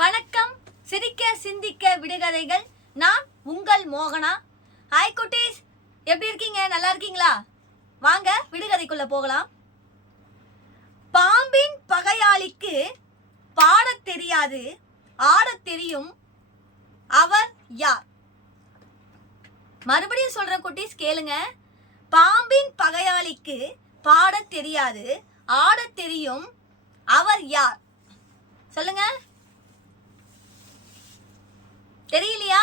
வணக்கம். சிரிக்க சிந்திக்க விடுகதைகள். நான் உங்கள் மோகனா. ஹாய் குட்டீஸ், எப்படி இருக்கீங்க? நல்லா இருக்கீங்களா? வாங்க விடுகதைக்குள்ள போகலாம். பாம்பின் பகையாளிக்கு பாடத் தெரியாது, ஆடத் தெரியும். அவர் யார்? மறுபடியும் சொல்ற குட்டீஸ், கேளுங்க. பாம்பின் பகையாளிக்கு பாடத் தெரியாது, ஆடத் தெரியும். அவர் யார்? சொல்லுங்க. தெரியலையா?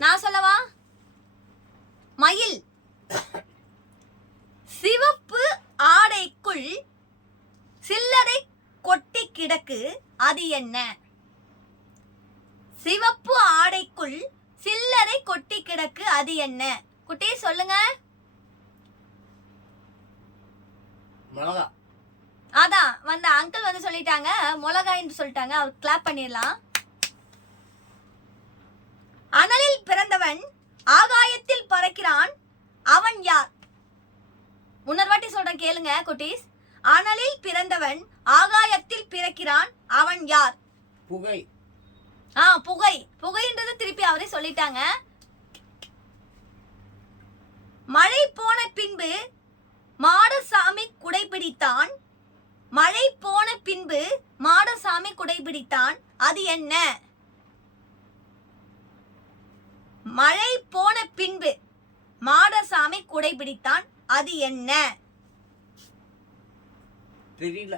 நான் சொல்லவா? மயில். சிவப்பு ஆடைக்குள் சில்லறை கொட்டி கிடக்கு, அது என்ன? சிவப்பு ஆடைக்குள் சில்லறை கொட்டி கிடக்கு, அது என்ன? குட்டி சொல்லுங்க. மிளகா. அதான் வந்த அங்கிள் வந்து சொல்லிட்டாங்க, மிளகாய்ன்னு சொல்லிட்டாங்க. அவர் கிளாப் பண்ணிடலாம். அனலில் பிறந்தவன் ஆகாயத்தில் பறக்கிறான், அவன் யார்? முன்னொரு சொல்றேன், கேளுங்க குட்டீஸ். அனலில் பிறந்தவன் ஆகாயத்தில் பிறக்கிறான், அவன் யார்? புகை. புகை. புகைன்றது திருப்பி அவரே சொல்லிட்டாங்க. மழை போன பின்பு மாடசாமி குடைபிடித்தான், மழை போன பின்பு மாடசாமி குடைபிடித்தான், அது என்ன? மழை போன பின்பு மாடசாமி குடைபிடித்தான், அது என்ன? தெரியல.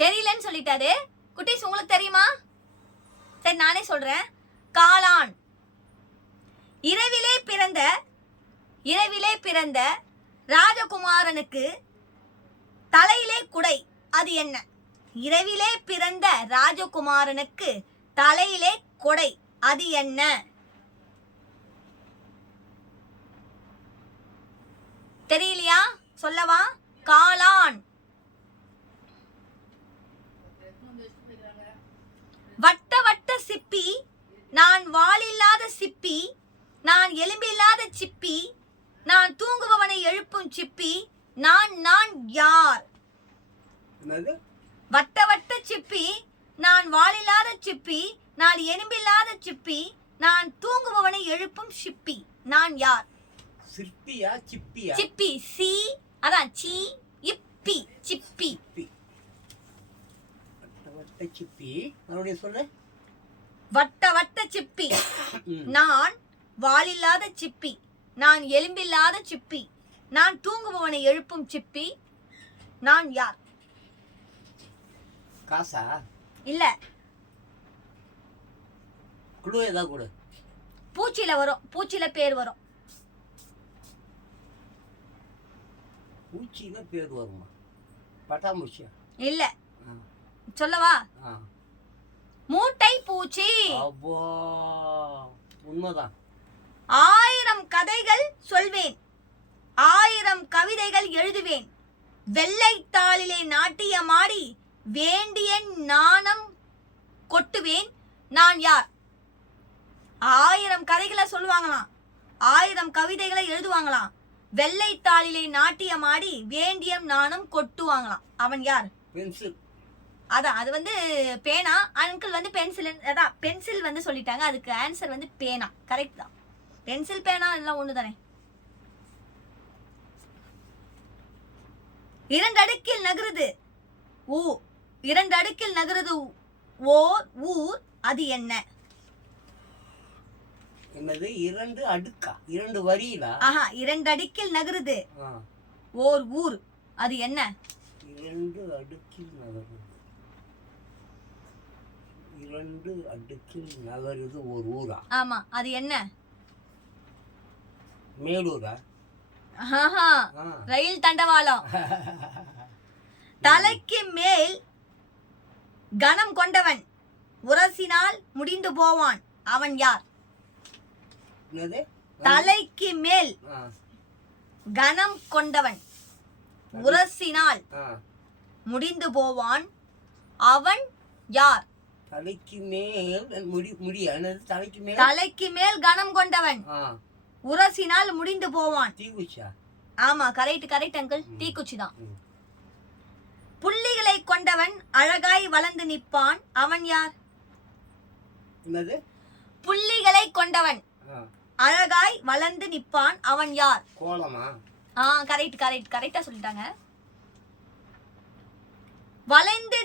தெரியலன்னு சொல்லிட்டாரு. குட்டீஸ், உங்களுக்கு தெரியுமா? சரி, நானே சொல்றேன். காளான். இரவிலே பிறந்த ராஜகுமாரனுக்கு தலையிலே குடை, அது என்ன? இரவிலே பிறந்த ராஜகுமாரனுக்கு தலையிலே கொடை, அது என்ன? தெரியலையா? சொல்லவா? காளான். வட்ட வட்ட சிப்பி, நான் வாலில்லாத சிப்பி, நான் எலும்பில்லாத சிப்பி, நான் தூங்குபவனை எழுப்பும் சிப்பி, நான் யார்? வட்ட வட்ட சிப்பி, நான் வாலில்லாத சிப்பி, நான் எலும்பில்லாத சிப்பி, நான் தூங்குபவனை எழுப்பும் சிப்பி, நான் யார்? சிற்பியா சிப்பியா? சிப்பி. சி அதான் சி இப்பி சிப்பி. வட்ட வட்ட சிப்பி. மறுபடியும் சொல்லு. வட்ட வட்ட சிப்பி, நான் வாலில்லாத சிப்பி, நான் எலும்பில்லாத சிப்பி, நான் தூங்குபவனை எழுப்பும் சிப்பி, நான் யார்? காசா? இல்ல. குழு ஏதா கூட. பூச்சியில வரும். பூச்சியில பேர் வரும். பூச்சியில பேர் வருமா? பட்டாம்பூச்சியா? இல்ல. சொல்லவா? மூட்டை பூச்சி. அப்போ உண்மைதான். 1000 கதைகள் சொல்வேன், 1000 கவிதைகள் எழுதுவேன், வெள்ளைத்தாளிலே நாட்டியமாடி வேண்டிய நாணம் கொட்டுவேன், நான் யார்? 1000 கதைகளை சொல்லுவாங்களாம், 1000 கவிதைகளை எழுதுவாங்களாம், வெள்ளைத்தாளிலே நாட்டியமாடி வேண்டிய நாணம் கொட்டுவாங்களாம், அவன் யார்? பென்சில். அதான், அது வந்து பேனா. அங்கிள் வந்து பென்சில். அதான் பென்சில் வந்து சொல்லிட்டாங்க. அதுக்கு ஆன்சர் வந்து பேனா. கரெக்ட் தான். பென்சில் பேனா எல்லாம் ஒண்ணு தானே. 2 அடுக்கில் நகருது 2 அடுக்கில் நகருது ஓர் ஊர், அது என்ன? என்னது? 2 அடுக்கா? 2 வரியிலா? 2 அடுக்கில் நகருது ஓர் ஊர், அது என்ன? 2 அடுக்கில் நகருது. 2 அடுக்கில் நகருது ஒரு ஊரா? ஆமா, அது என்ன? மேலூரா? ரயில் தண்டவாளம். தலைக்கு மேல் கனம் கொண்டவன், உரசினால் முடிந்து போவான், அவன் யார்? தலைக்கு மேல் கனம் கொண்டவன், உரசினால் முடிந்து போவான், அவன் யார்? தலைக்கு மேல் தலைக்கு மேல் கனம் கொண்டவன், உரசினால் முடிந்து போவான். தீக்குச்சா? ஆமா, கரெக்ட் அங்கிள். தீக்குச்சி தான். புள்ளிகளை கொண்டவன் அழகாய் வளர்ந்து நிற்பான், அவன் யார்? என்னது? புள்ளிகளை கொண்டவன் ஆ, அழகாய் வளர்ந்து நிற்பான் அவன் யார்? கோலமா? கரெக்டா சொல்லிட்டாங்க. வளைந்து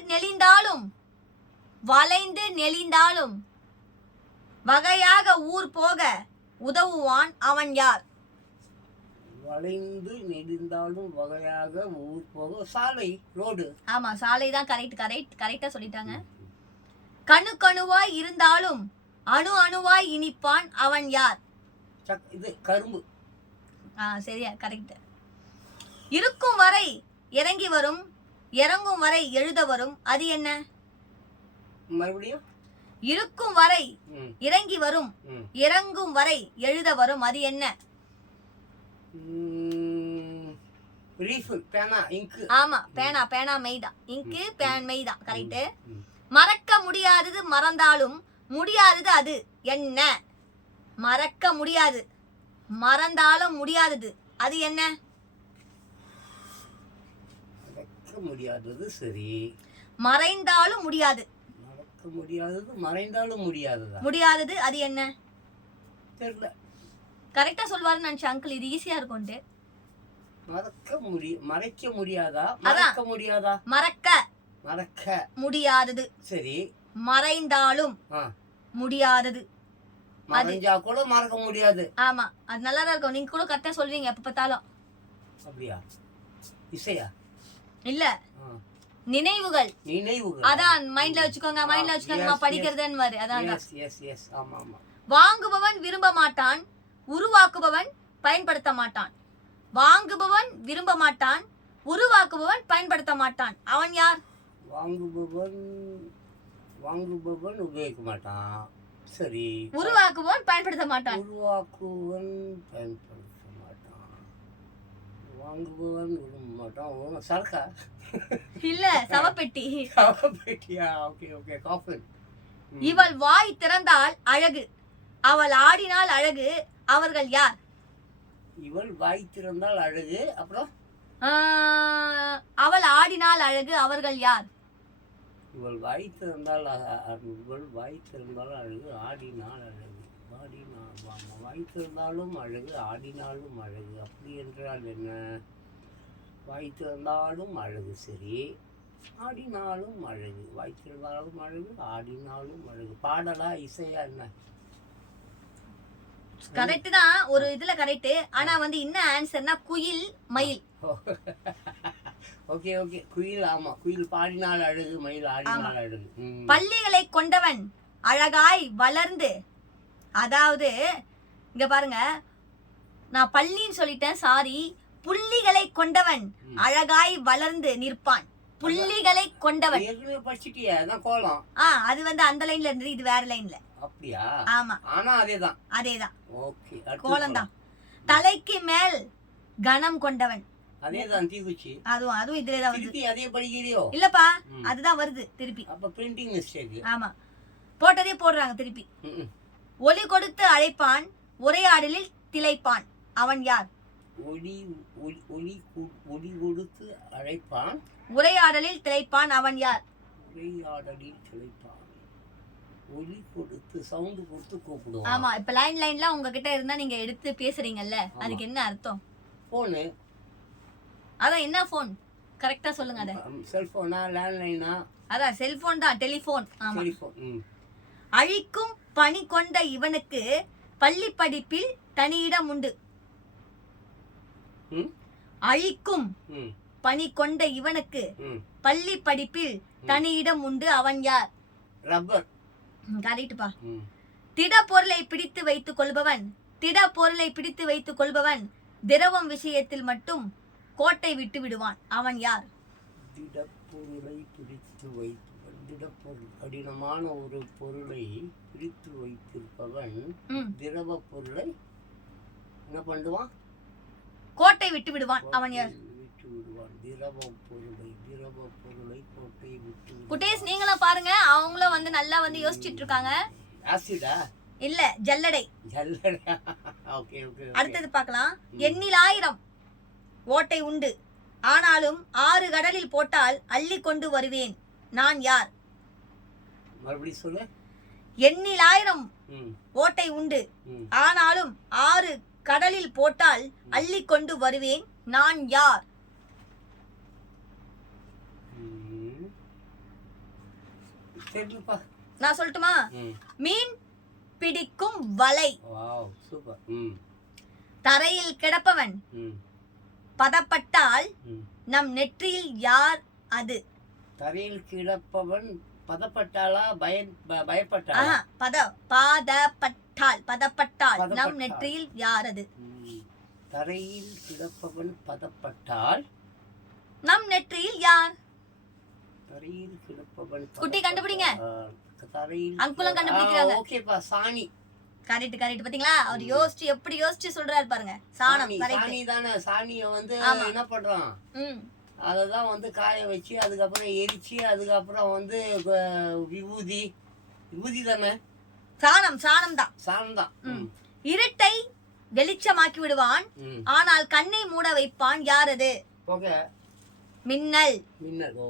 நெளிந்தாலும் வகையாக ஊர் போக உதவுவான் அவன் யார்? வளைந்து நெடிந்தாலும் வகையாக ஊர் போக சாலை, ரோடு. ஆமா, சாலை தான். கரெக்டா சொல்லிட்டாங்க. கணுவாய் இருந்தாலும் அணுவாய் இனிப்பான் அவன் யார்? இது கரும்பு. சரியா, கரெக்ட். இருக்கும் வரை இறங்கி வரும், இறங்கும் வரை எழுத வரும், அது என்ன? மறுபடியும். இருக்கும் வரை ம், இறங்கி வரும், ம். இறங்கும் வரை எழுத வரும், அது என்ன? ரீஃபில், பேனா, இங்கு. ஆமா, பேனா மெய்தான். இங்கு பேன் மெய்தான். கரெக்ட். ம். மறக்க முடியாதது மறந்தாலும் முடியாதது அது என்ன? மறக்க முடியாது, மறந்தாலும் முடியாதது, அது என்ன? மறக்க முடியாதது. சரி. மறைந்தாலும் முடியாது. மறக்க முடியாதது மறைந்தாலும் முடியாததா? முடியாதது, அது என்ன? தெரியல. கரெக்டா சொல்வாருன்னு நினைச்ச அங்கிள். இது ஈஸியா இருக்கும்ட்டு. மறைக்க முடியாதா? அதான். மறக்க முடியாதா? மறக்க முடியாதது. சரி. மறைந்தாலும் ஆ, முடியாதது. மறைஞ்சா கூட மறக்க முடியாது. ஆமா, அது நல்லா தான் இருக்கும். நீங்க கூட கரெக்டா சொல்வீங்க எப்ப பார்த்தாலும். அப்படியா? இசையா? இல்ல, ஆ, நினைவுகள். நினைவுகள். அதான் மைண்ட்ல வச்சுக்கோங்க yes, படிக்கிறதுன்னு மாதிரி. அதான். எஸ். ஆமா. வாங்குபவன் விரும்ப மாட்டான், உருவாக்குபவன் பயன்படுத்த மாட்டான். வாங்குபவன் விரும்ப மாட்டான், உருவாக்குபவன் பயன்படுத்த மாட்டான். அவன் யார்? வாங்குபவன் உபயோகிக்க மாட்டான். சரி. உருவாக்குபவன் பயன்படுத்த மாட்டான். உருவாக்குவன் பயன்படுத்த மாட்டான். வாங்குபவன் விரும்ப மாட்டான். சரக்கா? இல்ல, சவப்பெட்டி. பெட்டியா? ஓகே. காஃபின். இவள் வாய் திறந்தால் அழகு, அவள் ஆடினால் அழகு, அவர்கள் யார்? இவள் வாய் திறந்தால் அழகு, அப்புறம் அவள் ஆடினால் அழகு, அவர்கள் யார்? இவள் வாய் திறந்தால் அழகு, ஆடினால் அழகு. வாய் திறந்தாலும் அழகு, ஆடினாலும் அழகு. அப்படி என்றால் என்ன? வாய் திறந்தாலும் அழகு. சரி. ஆடினாலும் அழகு. வாய் திறந்தாலும் அழகு, ஆடினாலும் அழகு. பாடலா, இசையா, என்ன? கரெக்ட் தான். ஒரு இதுல கரெக்ட். ஆனா என்ன ஆன்சர்னா குயில், மயில். ஓகே. குயில். ஆமா, குயில் பாடினால் அழகு, மயில் ஆடினால் அழகு. பள்ளிகளை கொண்டவன் அழகாய் வளர்ந்து, அதாவது இங்க பாருங்க, நான் பள்ளின்னு சொல்லிட்டேன், சாரி. புள்ளிகளை கொண்டவன் அழகாய் வளர்ந்து நிற்பான். புள்ளிகளை கொண்டவன். படிச்சிட்டியா? அதான் கோலம். அது அந்த லைன்ல இருந்தது, இது வேற லைன்ல. அப்படியா? ஆமா, ஆனா அதேதான். ஓகே, கோலம் தான். தலைக்கு மேல் கணம் கொண்டவன். அதேதான். தீக்குச்சி. அதுவும் இதுலதான் வருது. திருப்பி அதே படிக்கிறியோ? இல்லப்பா, அதுதான் வருது திருப்பி. அப்ப பிரிண்டிங் மிஸ்டேக். ஆமா, போட்டதே போடுறாங்க திருப்பி. ஒலி கொடுத்து அழைப்பான், உரையாடலில் திளைப்பான், அவன் யார்? ஒலி கொடுத்து அழைப்பான், உரையாடலில் திளைப்பான், அவன் யார்? உரையாடலில் திளைப்பான். ஒலி கொடுத்து, சவுண்ட் கொடுத்து கூப்பிடுவான். ஆமா, இப்ப லைன்லாம் உங்ககிட்ட இருந்தா நீங்க எடுத்து பேசுறீங்கல்ல, அதுக்கு என்ன அர்த்தம்? போனு. அதான் என்ன போன்? கரெக்டா சொல்லுங்க. அத செல்போனா, லேண்ட்லைனா? அதான் செல்போன் தான், டெலிபோன். ஆமா. டெலிபோன். அழிக்கும் பணி கொண்ட இவனுக்கு பள்ளி படிப்பில் தனியிடம் உண்டு. அழிக்கும் பணி கொண்ட இவனுக்கு பள்ளி படிப்பில் தனியிடம் உண்டு, அவன் யார்? ரப்பர். கரெக்ட்பா. திடப்பொருளை பிடித்து வைத்துக் கொள்பவன் திரவம் விஷயத்தில் மட்டும் கோட்டை விட்டு விடுவான், அவன் யார்? திடப்பொருளை பிடித்து திடப்பொருள், கடினமான ஒரு பொருளை பிடித்து வைத்திருப்பவன் திரவ பொருளை என்ன பண்ணுவான்? கோட்டை விட்டு விடுவான், அவன் யார்? விட்டு விடுவான். திரவ பொருளை கோட்டை விட்டு. குட்டேஸ், நீங்களும் பாருங்க, அவங்களும் நல்லா யோசிச்சுட்டு இருக்காங்க. ஆசிடா? இல்ல, ஜல்லடை. ஓகே. அடுத்தது பார்க்கலாம். எண்ணில் 1000 ஓட்டை உண்டு, ஆனாலும் 6 கடலில் போட்டால் அள்ளி கொண்டு வருவேன், நான் யார்? மறுபடியும் சொல்லு. எண்ணிலாயிரம் ம் ஓட்டை உண்டு, ம் ஆனாலும் 6 கடலில் போட்டால் அள்ளி கொண்டு வருவேன், நான் யார்? ம் சரிப்பா. நான் சொல்லட்டுமா? ம் மீன் பிடிக்கும் வலை. Wow super. ம் தரையில் கிடப்பவன் ம் பதப்பட்டால் ம் நம் நெற்றியில் யார் அது? தரையில் கிடப்பவன் பதப்பட்டாளா பயப்பட்டாளா? பதப்பட்டால் பதப்பட்டாள். நம் நெற்றியில் யார் அது? தரையில் கிடப்பவன் பதப்பட்டால் நம் நெற்றியில் யார்? தரையில் கிடப்பவன் குட்டி கண்டுபிடிங்க. தரையில் அங்குலம் கண்டுபிடிக்கிறாங்க. ஓகேப்பா, சாணி. கரெக்ட் பாத்தீங்களா? அவர் யோசிச்சு எப்படி யோசிச்சு சொல்றாரு பாருங்க. சாணம். சாணி தானே. சாணிய வந்து என்ன பண்றான், ம் அததான் வந்து காய வச்சு அதுக்கப்புறம் எரிச்சு அதுக்கப்புறம் வந்து விபூதி தானே. சாணம் தான். சாணம் தான். இருட்டை வெளிச்சமாக்கி விடுவான், ஆனால் கண்ணை மூட வைப்பான், யார் அது? ஓகே. மின்னல். ஓ.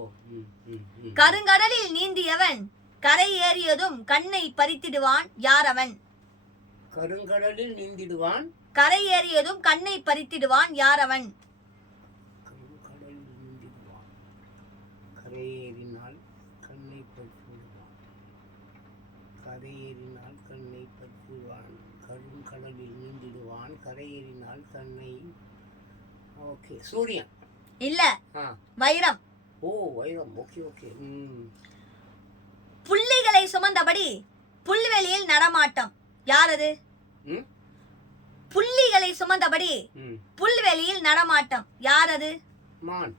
கருங்கடலில் நீந்தியவன் கரை ஏறியதும் கண்ணை பறித்திடுவான், யார் அவன்? கருங்கடலில் நீந்திடுவான், கரை ஏறியதும் கண்ணை பறித்திடுவான், யார் அவன்? கருங்கடலில் நீந்திடுவான், கரையேறினால் கண்ணை பறித்திடுவான், கரையேறினால் கண்ணை பறித்திடுவான், கருங்கடலில் நீந்திடுவான், கரையேறினால் கண்ணை. ஓகே. சூரியன். இல்ல, வைரம். ஓ, வைரம். ஓகே. புள்ளிகளை சுமந்தபடி புல்வெளியில் நடமாட்டம், யார் அது? புள்ளிகளை சுமந்தபடி புல்வெளியில் நடமாட்டம், யார் அது? மான்.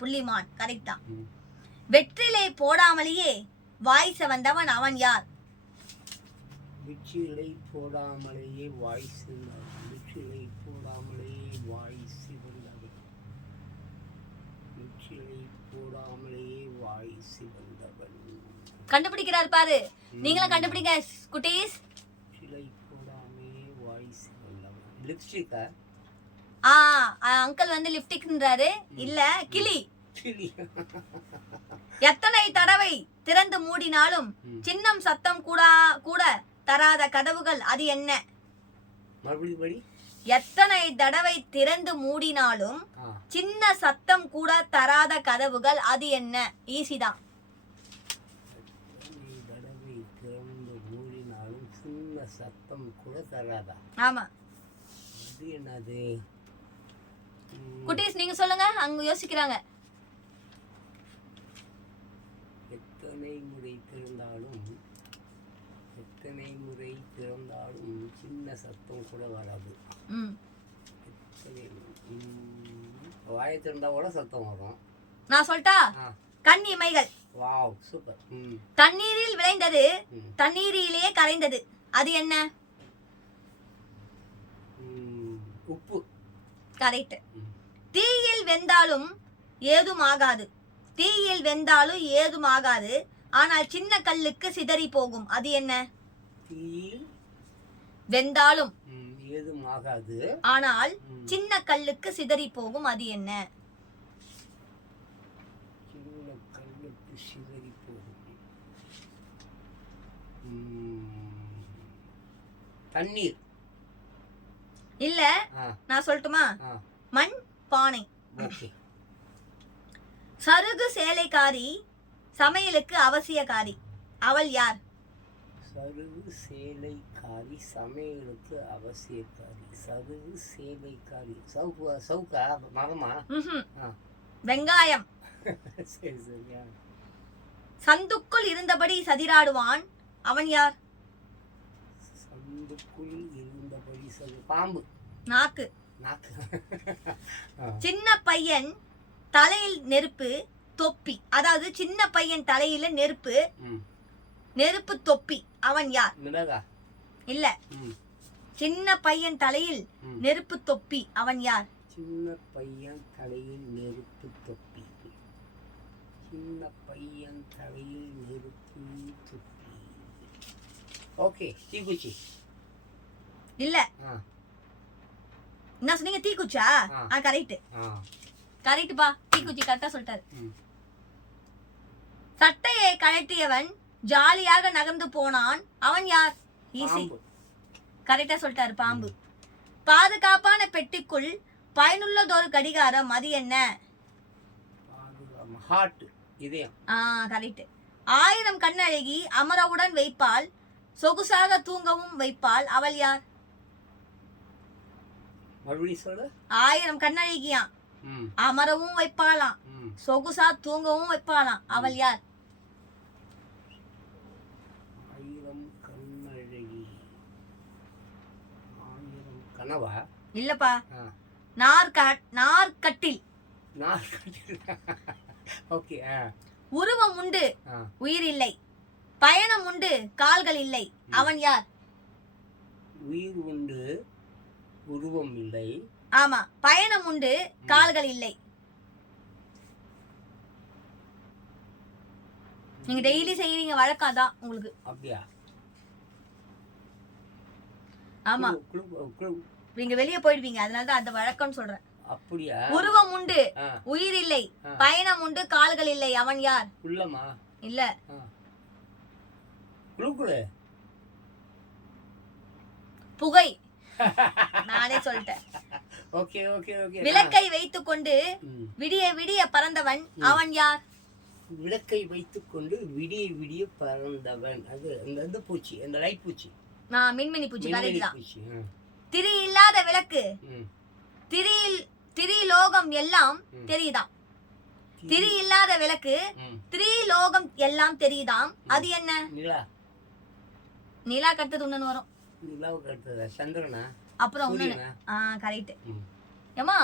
புள்ளிமான். கரெக்ட் தான். வெற்றிலை போடாமலேயே வாய் சிவந்தவன், அவன் யார்? வெற்றிலை போடாமலேயே வாய் சிவந்தவன். வெற்றிலை போடாமலேயே வாய் சிவந்தவன். வெற்றிலை போடாமலேயே வாய் சிவந்தவன். கண்டுபிடிக்கிறார் பாரு. நீங்களும் கண்டுபிடிங்க குட்டீஸ். வெற்றிலை போடாமலேயே வாய் சிவந்தவன். லிப்ஸ்டிக்கா? அங்கிள் வந்து லிப்ஸ்டிக்ன்றாரு. இல்ல, கிளி. எத்தனை தடவை திறந்து மூடினாலும் சின்னம் சத்தம் கூட தராத கதவுகள், அது என்ன? மறுபடியும். எத்தனை தடவை திறந்து மூடினாலும் சின்ன சத்தம் கூட தராத கதவுகள், அது என்ன? ஈஸி தான். தடவை திறந்து மூடினாலும் சின்ன சத்தம் கூட தராதா? ஆமா. அது என்னது? குட்டீஸ் நீங்க சொல்லுங்க, அங்க யோசிக்கிறாங்க. எத்தனை முறை திறந்தாலும் சின்ன சத்தம் கூட வராது. வாயை திறந்தா கூட சத்தம் வரும். நான் சொல்லிட்டா? கண் இமைகள். Wow super. தண்ணீரில் விளைந்தது தண்ணீரிலே கரைந்தது, அது என்ன? உப்பு. கரெக்ட். தீயில் வெந்தாலும் ஏதும் ஆகாது, ஆனால் சின்ன கல்லுக்கு சிதறி போகும், அது என்ன? தீயில் வெந்தாலும் ஏதும் ஆகாது, ஆனால் சின்ன கல்லுக்கு சிதறி போகும், அது என்ன? சின்ன கல்லுக்கு சிதறி போகும். தண்ணீர். இல்ல, நான் சொல்லட்டுமா? மண் பானை. சருகு சேலைக்காரி, சமையலுக்கு அவசியக்காரி, அவள் யார்? சருகு சேலைக்காரி, சமையலுக்கு அவசியக்காரி. சருகு சேலைக்காரி. சவுக்கா? மரமா? வெங்காயம். சரி சரியா. சந்துக்குள் இருந்தபடி சதிராடுவான், அவன் யார்? சந்துக்குள் இருந்தபடி பாம்பு. நாக்கு. சின்ன பையன் தலையில் நெருப்பு தொப்பி, அதாவது சின்ன பையன் தலையில நெருப்பு தொப்பி, அவன் யார்? இல்ல, சின்ன பையன் தலையில் நெருப்பு தொப்பி, அவன் யார்? சின்ன பையன் தலையில் நெருப்பு தொப்பி. சின்ன பையன் தலையில் நெருப்பு தொப்பி. ஓகே. தீக்குச்சி. இல்ல, என்ன சொன்னீங்க? தீக்குச்சா? கரெக்ட்பா. தீக்குச்சி கரெக்டா சொல்லிட்டாரு. சட்டையை கழட்டியவன் ஜாலியாக நகர்ந்து போனான் அவன் யார்? ஈஸி, பாம்பு. கரெக்டா சொல்லிட்டாரு, பாம்பு. பாதுகாப்பான பெட்டிக்குள் பயனுள்ளதொரு கடிகாரம், அது என்ன? ஹார்ட், இதயம். கரெக்ட். 1000 கண்ணழகி அமரவுடன் வைப்பாள், சொகுசாக தூங்கவும் வைப்பாள், அவள் யார்? மறுபடியும் சொல்லு. 1000 கண்ணழகியா, அமரவும் வைப்பாளாம், சொகுசா தூங்கவும் வைப்பாளாம், அவள் யார்? 1000 கண்ணழகி, 1000 கனவா? இல்லப்பா, நார்கட்டில். ஓகே. உருவம் உண்டு, உயிர் இல்லை. பயணம் உண்டு, கால்கள் இல்லை, அவன் யார்? உயிர் உண்டு, உருவம் இல்லை. ஆமா, பயணம் உண்டு, கால்கள் இல்லை. நீங்க டெய்லி செய்யறீங்க, வழக்காதான் உங்களுக்கு. அப்படியா? ஆமா, நீங்க வெளியே போயிடுவீங்க, அதனாலதான் அந்த வழக்கம்னு சொல்றேன். அப்படியா? உருவம் உண்டு, உயிர் இல்லை. பயணம் உண்டு, கால்கள் இல்லை, அவன் யார்? உள்ளமா? இல்ல. புகை. நானே சொல்லிட்டேன். Okay okay okay. விளக்கை வைத்துக் கொண்டு விடிய விடிய பறந்தவன், அவன் யார்? விளக்கை வைத்துக் கொண்டு விடிய விடிய பறந்தவன், அது அந்த பூச்சி, அந்த லைட் பூச்சி. மின்மினி பூச்சி, கரெக்ட் தான். திரி இல்லாத விளக்கு, திரிலோகம் எல்லாம் தெரியுதாம். திரி இல்லாத விளக்கு, திரிலோகம் எல்லாம் தெரியுதாம், அது என்ன? நிலா. நிலா கட்டது ஒண்ணு வரும். நிலாவுக்கு அடுத்தது சந்திரனா? அப்புறம் ஒண்ணு. கரெக்ட். ஏமா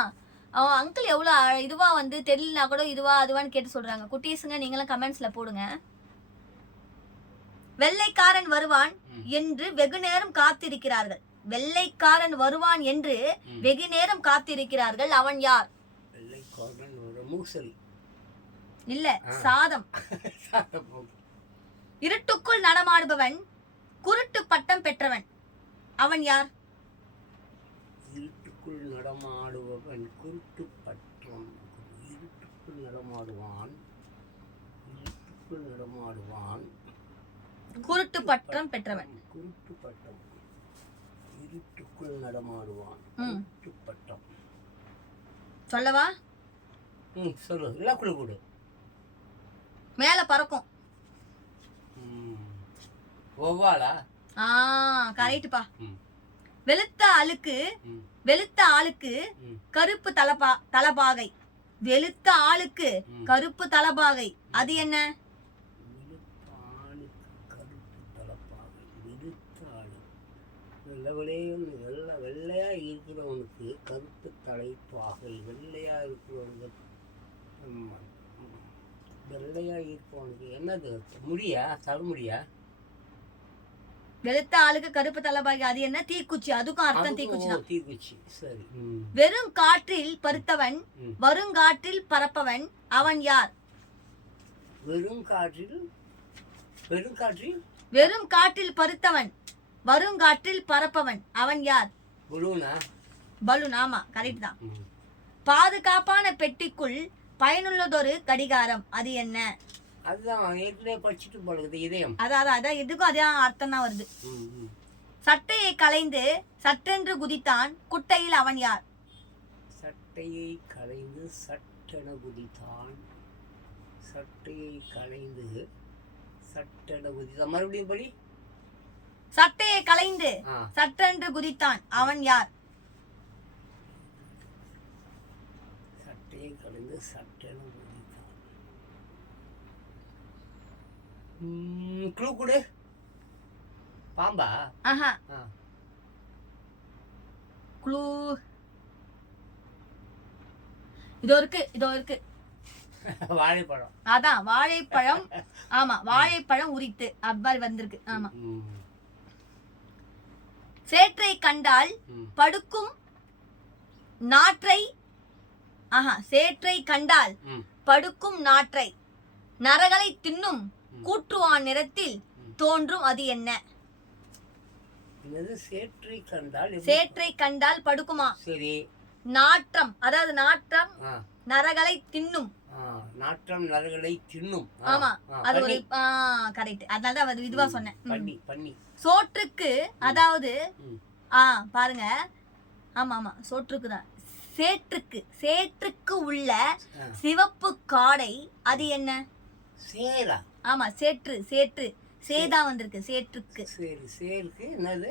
அவன் அங்கிள் எவ்வளவு இதுவா வந்து தெரியலனா கூட இதுவா அதுவான்னு கேட்டு சொல்றாங்க. குட்டீஸுங்க, நீங்களும் கமெண்ட்ஸ்ல போடுங்க. வெள்ளைக்காரன் வருவான் என்று வெகு நேரம் காத்திருக்கிறார்கள். வெள்ளைக்காரன் வருவான் என்று வெகு நேரம் காத்திருக்கிறார்கள், அவன் யார்? வெள்ளைக்காரன் ஒரு மூசலி. இல்ல, சாதம். இருட்டுக்குள் நடமாடுபவன், குருட்டு பட்டம் பெற்றவன், அவன் யார்? இருட்டுக்குள் நடமாடுபவன், குருட்டு பட்டம். இருட்டுக்குள் நடமாடுவான், இருட்டுக்குள் நடமாடுவான், குருட்டு பட்டம் பெற்றவன். குருட்டு பட்டம், இருட்டுக்குள் நடமாடுவான், குருட்டு பட்டம். சொல்லவா? சொல்லு. இல்ல குழு கொடு. மேல பறக்கும். ஒவ்வாளா? கரெக்ட்பா. வெளுத்த ஆளுக்கு கருப்பு தலபாகை. வெளுத்த ஆளுக்கு கருப்பு தலபாகை, அது என்ன? வெள்ளையா இருக்கிறவனுக்கு கருப்பு தலைப்பாகை. வெள்ளையா இருக்கிறவனுக்கு என்னது? முடியா? தலைமுடியா? வெளுத்த ஆளுக்கு கருப்பு தலபாகை, அது என்ன? தீக்குச்சி. அதுக்கும் அர்த்தம் தீக்குச்சி தான். தீக்குச்சி, சரி. வெறும் காற்றில் பருத்தவன், வருங்காற்றில் பறப்பவன், அவன் யார்? வெறும் காற்றில் பருத்தவன், வருங்காற்றில் பறப்பவன், அவன் யார்? பலூன். ஆமா, கரெக்ட் தான். பாதுகாப்பான பெட்டிக்குள் பயனுள்ளதொரு கடிகாரம், அது என்ன? அதுதான் ஏற்கனவே படிச்சுட்டு போடுது, இதயம். அதான் இதுக்கும் அதே அர்த்தம் தான் வருது. சட்டையை களைந்து சட்டென்று குதித்தான், குட்டையில், அவன் யார்? சட்டையை களைந்து சட்டென குதித்தான், சட்டையை களைந்து சட்டென குதித்தான். மறுபடியும் படி. சட்டையை களைந்து சட்டென்று குதித்தான், அவன் யார்? சட்டையை களைந்து சட்டென குதித்தான். க்ளூ கொடு. பாம்பா? க்ளூ இதோ இருக்கு. வாழைப்பழம். அதான் வாழைப்பழம். ஆமா, வாழைப்பழம் உரித்து அவ்வாறு வந்திருக்கு. ஆமா. சேற்றை கண்டால் படுக்கும் நாற்றை. சேற்றை கண்டால் படுக்கும் நாற்றை நரகளை தின்னும் கூற்றுவான் நிறத்தில் தோன்றும், அது என்ன? சேற்றை கண்டால் படுக்குமா? சரி. நாற்றம், அதாவது நாற்றம் நரகளை தின்னும் நாற்றம் நரகளை தின்னும். ஆமா, அது ஒரு கரெக்ட். அதனால தான் அது இதுவா சொன்னேன். பண்ணி பண்ணி. சோற்றுக்கு, அதாவது பாருங்க, ஆமா ஆமா சோற்றுக்கு தான், சேற்றுக்கு உள்ள சிவப்பு காடை அது என்ன? சேரா? ஆமா, சேற்று சேதா வந்திருக்கு. சேற்றுக்கு சேருக்கு என்னது?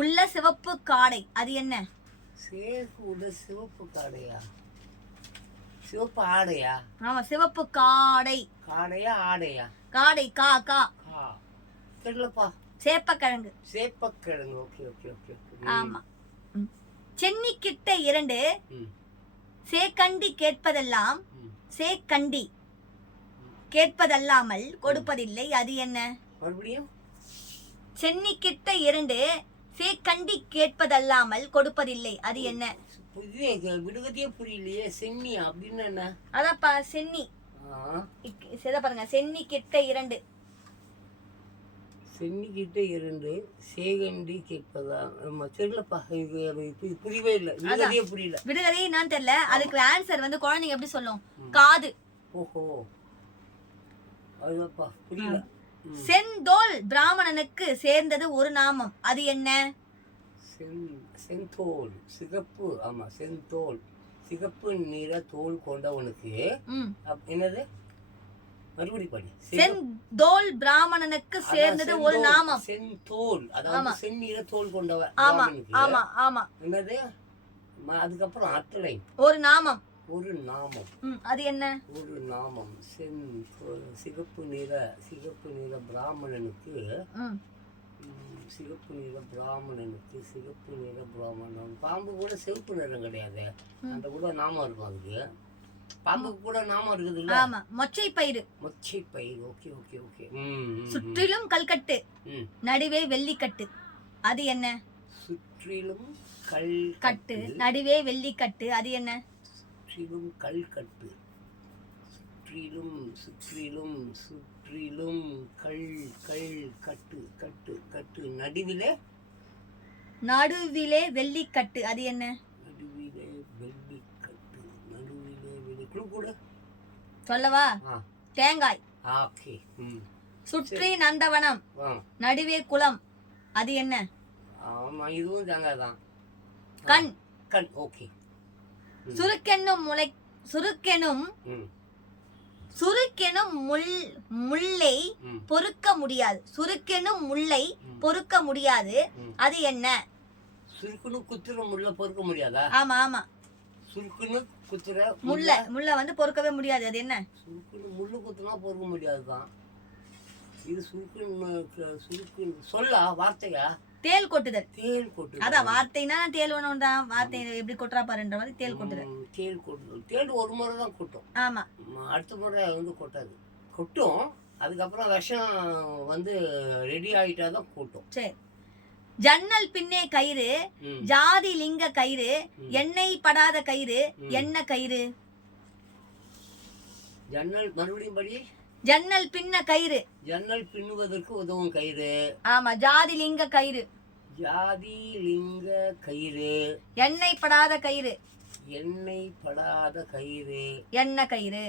உள்ள சிவப்பு காடை அது என்ன? சேருக்கு உள்ள சிவப்பு காடையா? சிவப்பு ஆடையா? ஆமா, சிவப்பு காடை. காடையா ஆடையா? காடை. கா கா தெரியலப்பா. சேப்பக்கிழங்கு. சேப்பக்கிழங்கு. Okay okay okay. ஆமா. சென்னி கிட்ட 2 சேக்கண்டி கேட்பதெல்லாம் சேக்கண்டி கேட்பதல்லாமல் கொடுப்பதில்லை அது என்ன? மறுபடியும். சென்னி கிட்ட 2 சேக்கண்டி கேட்பதல்லாமல் கொடுப்பதில்லை அது என்ன? விடுகதையே புரியலையே. சென்னி அப்படின்னு என்ன? அதாப்பா சென்னி. பாருங்க, சென்னி கிட்ட 2 சேகண்டி கேட்பதா? தெரியலப்பா, புரியவே இல்லை. விடுகதையே புரியல. விடுகதையே என்னன்னு தெரியல. அதுக்கு ஆன்சர் வந்து குழந்தைங்க எப்படி சொல்லும்? காது. ஓஹோ, அதுப்பா புரியல. செந்தோல் பிராமணனுக்கு சேர்ந்தது ஒரு நாமம் அது என்ன? செந்தோல் சிகப்பு. ஆமா, செந்தோல் சிகப்பு நிற தோல் கொண்டவனுக்கு என்னது? மறுபடி படி. செந்தோல் பிராமணனுக்கு சேர்ந்தது ஒரு நாமம். செந்தோல், அதாவது செந்நிற தோல் கொண்டவன். ஆமா ஆமா ஆமா. என்னது? அதுக்கப்புறம் அத்தலை ஒரு நாமம். ஒரு நாமம் அது என்ன? ஒரு நாமம். சிகப்பு நிற பிராமணனுக்கு சிகப்பு நிற பிராமணன். பாம்பு கூட சிவப்பு நிறம் கிடையாது, அந்த கூட நாமம் இருக்கும். அதுக்கு பாம்புக்கு கூட நாமம் இருக்குது இல்ல? ஆமா, மொச்சை பயிறு. Okay okay okay. சுற்றிலும் கல்கட்டு, நடுவே வெள்ளிக்கட்டு அது என்ன? சுற்றிலும் கல்கட்டு, நடுவே வெள்ளிக்கட்டு அது என்ன? சுற்றிலும் கல்கட்டு, சுற்றிலும் கட்டு, நடுவிலே வெள்ளிக்கட்டு அது என்ன? சொல்லவா? தேங்காய். சுற்றி நந்தவனம், நடுவே குளம் அது என்ன? ஆமா, இதுவும் தேங்காய் தான். கண். ஓகே. சுருக்கெனும் முல்லை பொறுக்க முடியாது. சுருக்கெனும் முல்லை பொறுக்க முடியாது அது என்ன? சுருக்குன்னு குத்துற முள்ள பொறுக்க முடியாதா? ஆமா ஆமா. சுருக்குன்னு குத்துற முள்ள வந்து பொறுக்கவே முடியாது அது என்ன? சுருக்குன்னு முள்ளு குத்துனா பொறுக்க முடியாதுதான். இது சுருக்கு சொல்லா? வார்த்தையா? தேல் கொட்டுதல். அதான் வார்த்தைனா தேல் ஒண்ணும் தான். வார்த்தை எப்படி கொட்டுறா பாருன்ற மாதிரி தேல் கொட்டுதல். தேல் ஒரு முறை தான் கொட்டும். ஆமா, அடுத்த முறை வந்து கொட்டாது. கொட்டும், அதுக்கப்புறம் விஷம் வந்து ரெடி ஆயிட்டாதான் கொட்டும். சரி. ஜன்னல் பின்னே கயிறு, ஜாதி லிங்க கயிறு, எண்ணெய் படாத கயிறு என்ன கயிறு? ஜன்னல் மறுபடியும் படி. ஜன்னல் பின்ன கயிறு, ஜன்னல் பின்னுவதற்கு உதவும் கயிறு. ஆமா, ஜாதி லிங்க கயிறு. எண்ணெய் படாத கயிறு. என்ன கயிறு?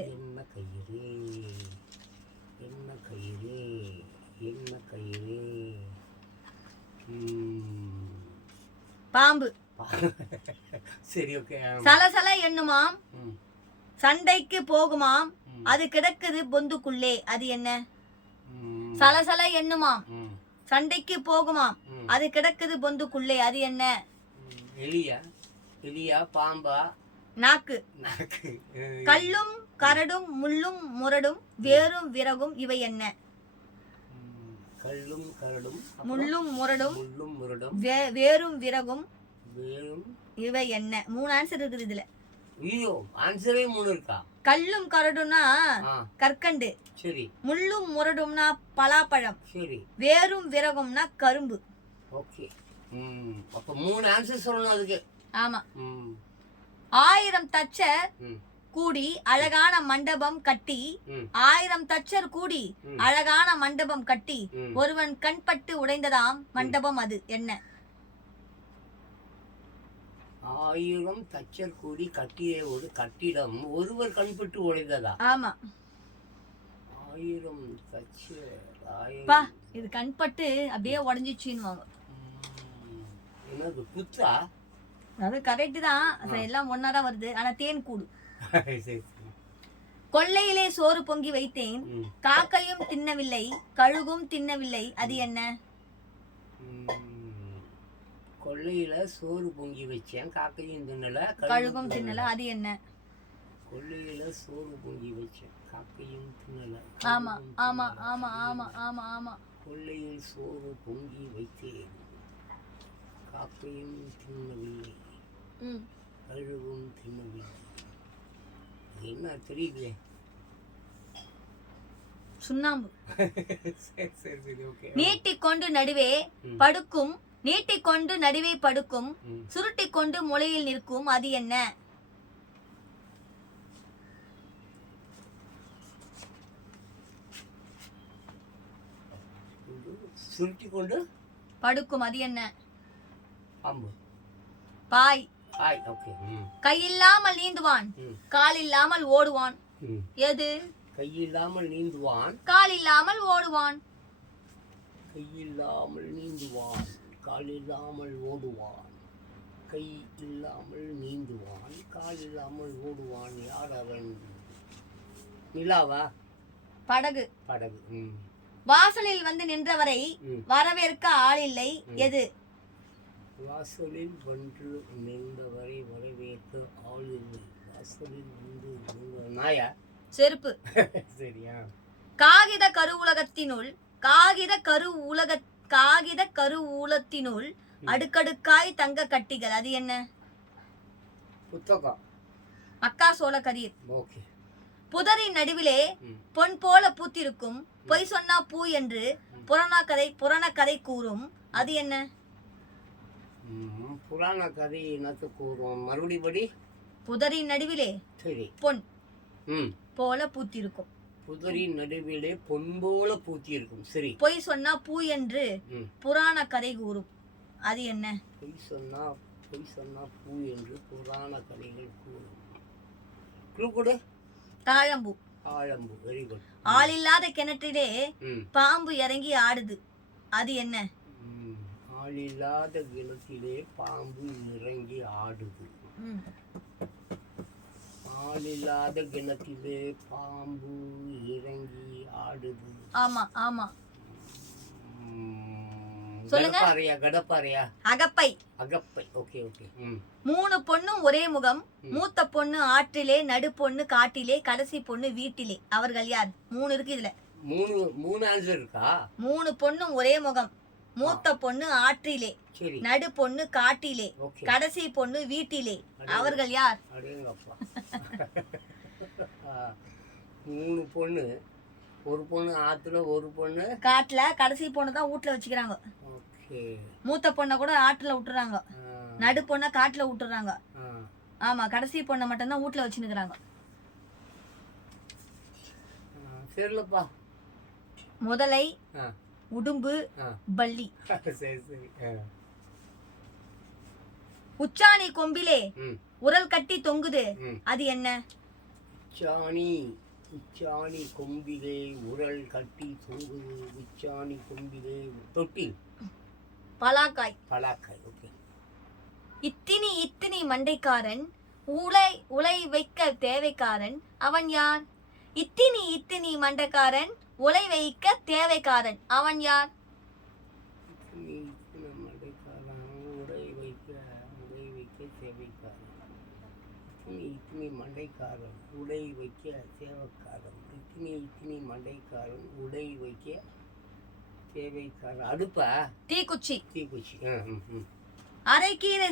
பாம்பு. சரி, ஓகே. சலசல எண்ணுமாம், சண்டைக்கு போகுமாம், அது கிடக்குது பொந்துக்குள்ளே அது என்ன? சலசல எண்ணுமாம், சண்டைக்கு போகுமாம், அது கிடக்குது பொந்துக்குள்ளே அது என்ன? எலியா பாம்பா? நாக்கு. கல்லும் கரடும் முள்ளும் முரடும் வேரும் விறகும் இவை என்ன? கல்லும் கரடும் முள்ளும் முரடும் வேரும் விறகும் இவை என்ன? 3 ஆன்சர் இருக்குது இதுல. ஐயோ, ஆன்சரே 3 இருக்கா? கல்லும் கரடும்னா கற்கண்டு. சரி. முள்ளும் முரடும்னா பலாப்பழம். சரி. வேரும் விறகும்னா கரும்பு. ஓகே. அப்ப 3 ஆன்சர் சொல்லணும் அதுக்கு. ஆமா. 1000 தச்சர் கூடி அழகான மண்டபம் கட்டி, 1000 தச்சர் கூடி அழகான மண்டபம் கட்டி, ஒருவன் கண்பட்டு உடைந்ததாம் மண்டபம் அது என்ன? ஆயிரம் தச்சர் கூடி கட்டிய ஒரு கட்டிடம் ஒருவர் கண்பட்டு உடைந்ததா? ஆமா. ஆயிரம் தச்சர் பா, ஆயிரம். இது கண்பட்டு அப்படியே உடஞ்சிச்சுன்னு. என்னது புத்தா? அது கரெக்ட் தான், எல்லாம் ஒன்னாதான் வருது. ஆனா தேன் கூடு. சரி சரி. கொல்லையிலே சோறு பொங்கி வைத்தேன், காக்கையும் தின்னவில்லை, கழுகும் தின்னவில்லை, அது என்ன? கொல்லையில சோறு பொங்கி வச்சேன், காக்கையும் தின்னல, கழுகும் தின்னல, அது என்ன? கொல்லையில சோறு பொங்கி வச்சேன், காக்கையும் தின்னல. ஆமா ஆமா ஆமா ஆமா ஆமா ஆமா. கொல்லையில் சோறு பொங்கி வைத்தேன், காக்கையும் தின்னவில்லை, கழுகும் தின்னவில்லை. என்ன தெரியல. சுண்ணாம்பு. சரி சரி சரி, ஓகே. நீட்டிக்கொண்டு நடுவே படுக்கும், நீட்டிக்கொண்டு நடுவே படுக்கும், சுருட்டிக்கொண்டு முளையில் நிற்கும், அது என்ன? சுருட்டி கொண்டு படுக்கும், அது என்ன? பாம்பு. பாய். பாய், ஓகே. கையில்லாமல் நீந்துவான், கால் இல்லாமல் ஓடுவான், எது? கையில்லாமல் நீந்துவான், கால் இல்லாமல் ஓடுவான். கையில்லாமல் நீந்துவான், கால் இல்லாமல் ஓடுவான். கை இல்லாமல் நீந்துவான், கால் இல்லாமல் ஓடுவான். யார் அவன்? நிலாவா? படகு. படகு. வாசலில் வந்து நின்றவரை வரவேற்க ஆள் இல்லை, எது? வாசலில் வந்து நின்றவரை வரவேற்க ஆள் இல்லை. வாசலில் வந்து நாயா? செருப்பு. சரியா? காகித கருவுலகத்தினுள், காகித கருவூலத்தினுள் அடுக்கடுக்காய் தங்க கட்டிகள், அது என்ன? புத்தகம். மக்கா சோள கதிர். ஓகே. புதரின் நடுவிலே பொன் போல பூத்திருக்கும், பொய் சொன்னா பூ என்று புராண கதை கூறும், அது என்ன? புராண கதை என்னத்து கூறும்? மறுபடிபடி. புதரின் நடுவிலே சரி பொன் போல பூத்திருக்கும். புதரின் நடுவிலே பொன் போல பூத்தி இருக்கும். சரி. பொய் சொன்னா பூ என்று புராண கதை கூறும், அது என்ன? பொய் சொன்னா பூ என்று புராண கதைகள் கூறும். குடு. தாழம்பூ. தாழம்பூ, வெரி குட். ஆள் இல்லாத கிணற்றிலே பாம்பு இறங்கி ஆடுது, அது என்ன? ஆள் இல்லாத கிணற்றிலே பாம்பு இறங்கி ஆடுது. ஆள் இல்லாத கிணற்றிலே பாம்பு இறங்கி ஆடுது. ஆமா ஆமா. சொல்லுங்க. கடப்பாறையா? அகப்பை. அகப்பை, ஓகே ஓகே. 3 பொண்ணும் ஒரே முகம், மூத்த பொண்ணு ஆற்றிலே, நடு பொண்ணு காட்டிலே, கடைசி பொண்ணு வீட்டிலே, அவர்கள் யார்? 3 இருக்கு இதுல. 3 ஆன்சர் இருக்கா? 3 பொண்ணும் ஒரே முகம், மூத்த பொண்ணு ஆற்றிலே, நடு பொண்ணு காட்டிலே, கடைசி பொண்ணு வீட்டிலே, அவர்கள் யார்? அடேங்கப்பா. 3 பொண்ணு, ஒரு பொண்ணு ஆத்துல, ஒரு பொண்ணு காட்டுல, கடைசி பொண்ணு தான் வீட்டுல வச்சுக்கிறாங்க. மூத்த பொண்ணை கூட ஆற்றுல விட்டுறாங்க, நடு பொண்ணை காட்டுல விட்டுறாங்க. ஆமா, கடைசி பொண்ணை மட்டும் தான் வீட்டுல வச்சுக்கிறாங்க. சரிலப்பா. முதலை, உடும்பு, பள்ளி. உச்சாணி கொம்பிலே உரல் கட்டி தொங்குது, அது என்ன? உச்சாணி கொம்பிலே உரல் கட்டி தொங்குது. உச்சாணி கொம்பிலே தொட்டில். பலாக்காய். பலாக்காய், ஓகே. இத்தினி மண்டைக்காரன், உலை வைக்க தேவைக்காரன், அவன் யார்? இத்தினி மண்டைக்காரன், உலை வைக்க தேவைக்காரன், அவன் யார்? மண்டைக்காரன், உடை வைக்க தேவைக்காரன். இத்தினி மண்டைக்காரன், உடை வைக்க தேவைக்காரன். அடுப்பா? தீக்குச்சி. அரைக்கீரை.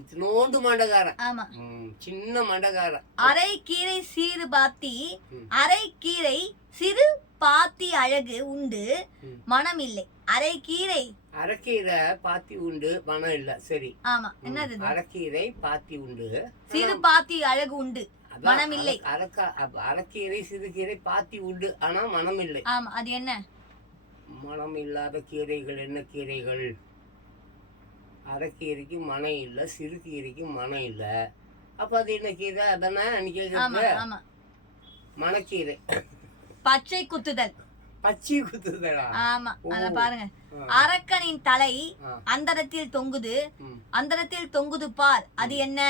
இத்தினோண்டு மண்டைக்காரன். ஆமா, சின்ன மண்டைக்காரன். அரைக்கீரை சீறு பாத்தி, அரைக்கீரை சிறு பாத்தி அழகு உண்டு, மனம் இல்லை. அரைக்கீரை பாத்தி உண்டு, மனம் இல்ல. சரி. ஆமா, என்னது? அரைக்கீரை பாத்தி உண்டு, சிறு பாத்தி அழகு உண்டு, மனம் இல்லை. அரைக்கீரை சிறுகீரை பாத்தி உண்டு, ஆனா மனம் இல்லை. ஆமா, அது என்ன? மனம் இல்லாத கீரைகள் என்ன கீரைகள்? அரைக்கீரைக்கு மனம் இல்லை, சிறுகீரைக்கு மனம் இல்லை. அப்போ அது என்ன கீரை? அதானே நீ ஆமா கேட்குறது? ஆமா. மணக்கீரை. பச்சை குத்துதல். பச்சை குத்துதடா. ஆமா, ஓ. அத பாருங்க. ஆ. அரக்கனின் தலை ஆ. அந்தரத்தில் தொங்குது, ம். அந்தரத்தில் தொங்குது பார், அது என்ன?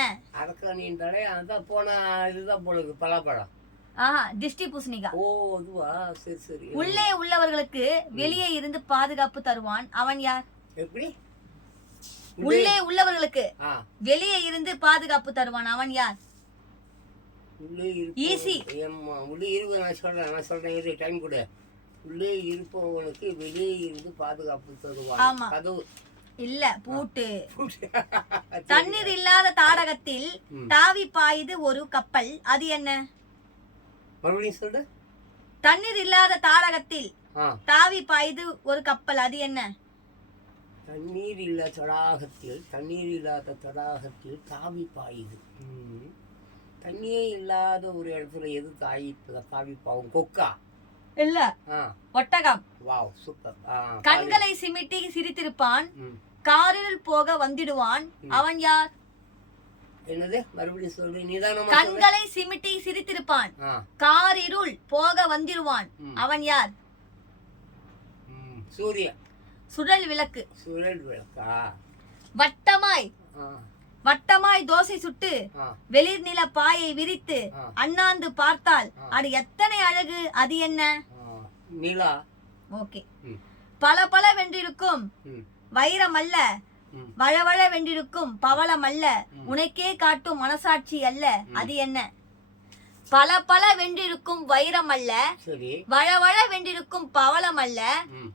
அரக்கணின் தலை அதான் போன இதுதான் போல இருக்கு, பலாப்பழம். ஆஹா, திஷ்டி பூசணிகா. ஓ அதுவா, சரி சரி. உள்ளே உள்ளவர்களுக்கு வெளியே இருந்து பாதுகாப்பு தருவான், அவன் யார்? எப்படி? உள்ளே உள்ளவர்களுக்கு ஆ, வெளியே இருந்து பாதுகாப்பு தருவான், அவன் யார்? உள்ளே Easy. ஏம்மா உள்ளே இருக்கு, நான் சொல்றேன் இரு, டைம் கொடு. உள்ளே இருப்பவனுக்கு வெளியே இருந்து பாதுகாப்பு தருவான். ஆமா. கதவு. இல்ல, பூட்டு. தண்ணீர் இல்லாத தாடகத்தில் தாவி பாயுது ஒரு கப்பல், அது என்ன? மறுபடியும் சொல்லு. தண்ணீர் இல்லாத தாடகத்தில் ஆ, தாவி பாயுது ஒரு கப்பல், அது என்ன? தண்ணீர் இல்லாத தடாகத்தில் தாவி பாயுது. தண்ணியே இல்லாத ஒரு இடத்துல எது தாவி பாவும்? கொக்கா? இல்ல, ஆ, ஒட்டகம். Wow, super. கண்களை சிமிட்டி சிரித்திருப்பான், காரில் போக வந்திடுவான், அவன் யார்? என்னது? மறுபடியும் சொல்லு, நிதானமா. கண்களை சிமிட்டி சிரித்திருப்பான், காரிருள் போக வந்திடுவான், அவன் யார்? சூரியன். சுழல் விளக்கு. சுழல் விளக்கா? வட்டமாய் வட்டமாய் தோசை சுட்டு வெளிர் நில பாயை விரித்து அண்ணாந்து பார்த்தால் அது எத்தனை அழகு, அது என்ன? நிலா. ஓகே. பல பல வென்றிருக்கும் வைரம் அல்ல, வளவள வென்றிருக்கும் பவளம் அல்ல, உனக்கே காட்டும் மனசாட்சி அல்ல, அது என்ன? பல பல வென்றிருக்கும் வைரம் அல்ல, வளவள வென்றிருக்கும் பவளம் அல்ல,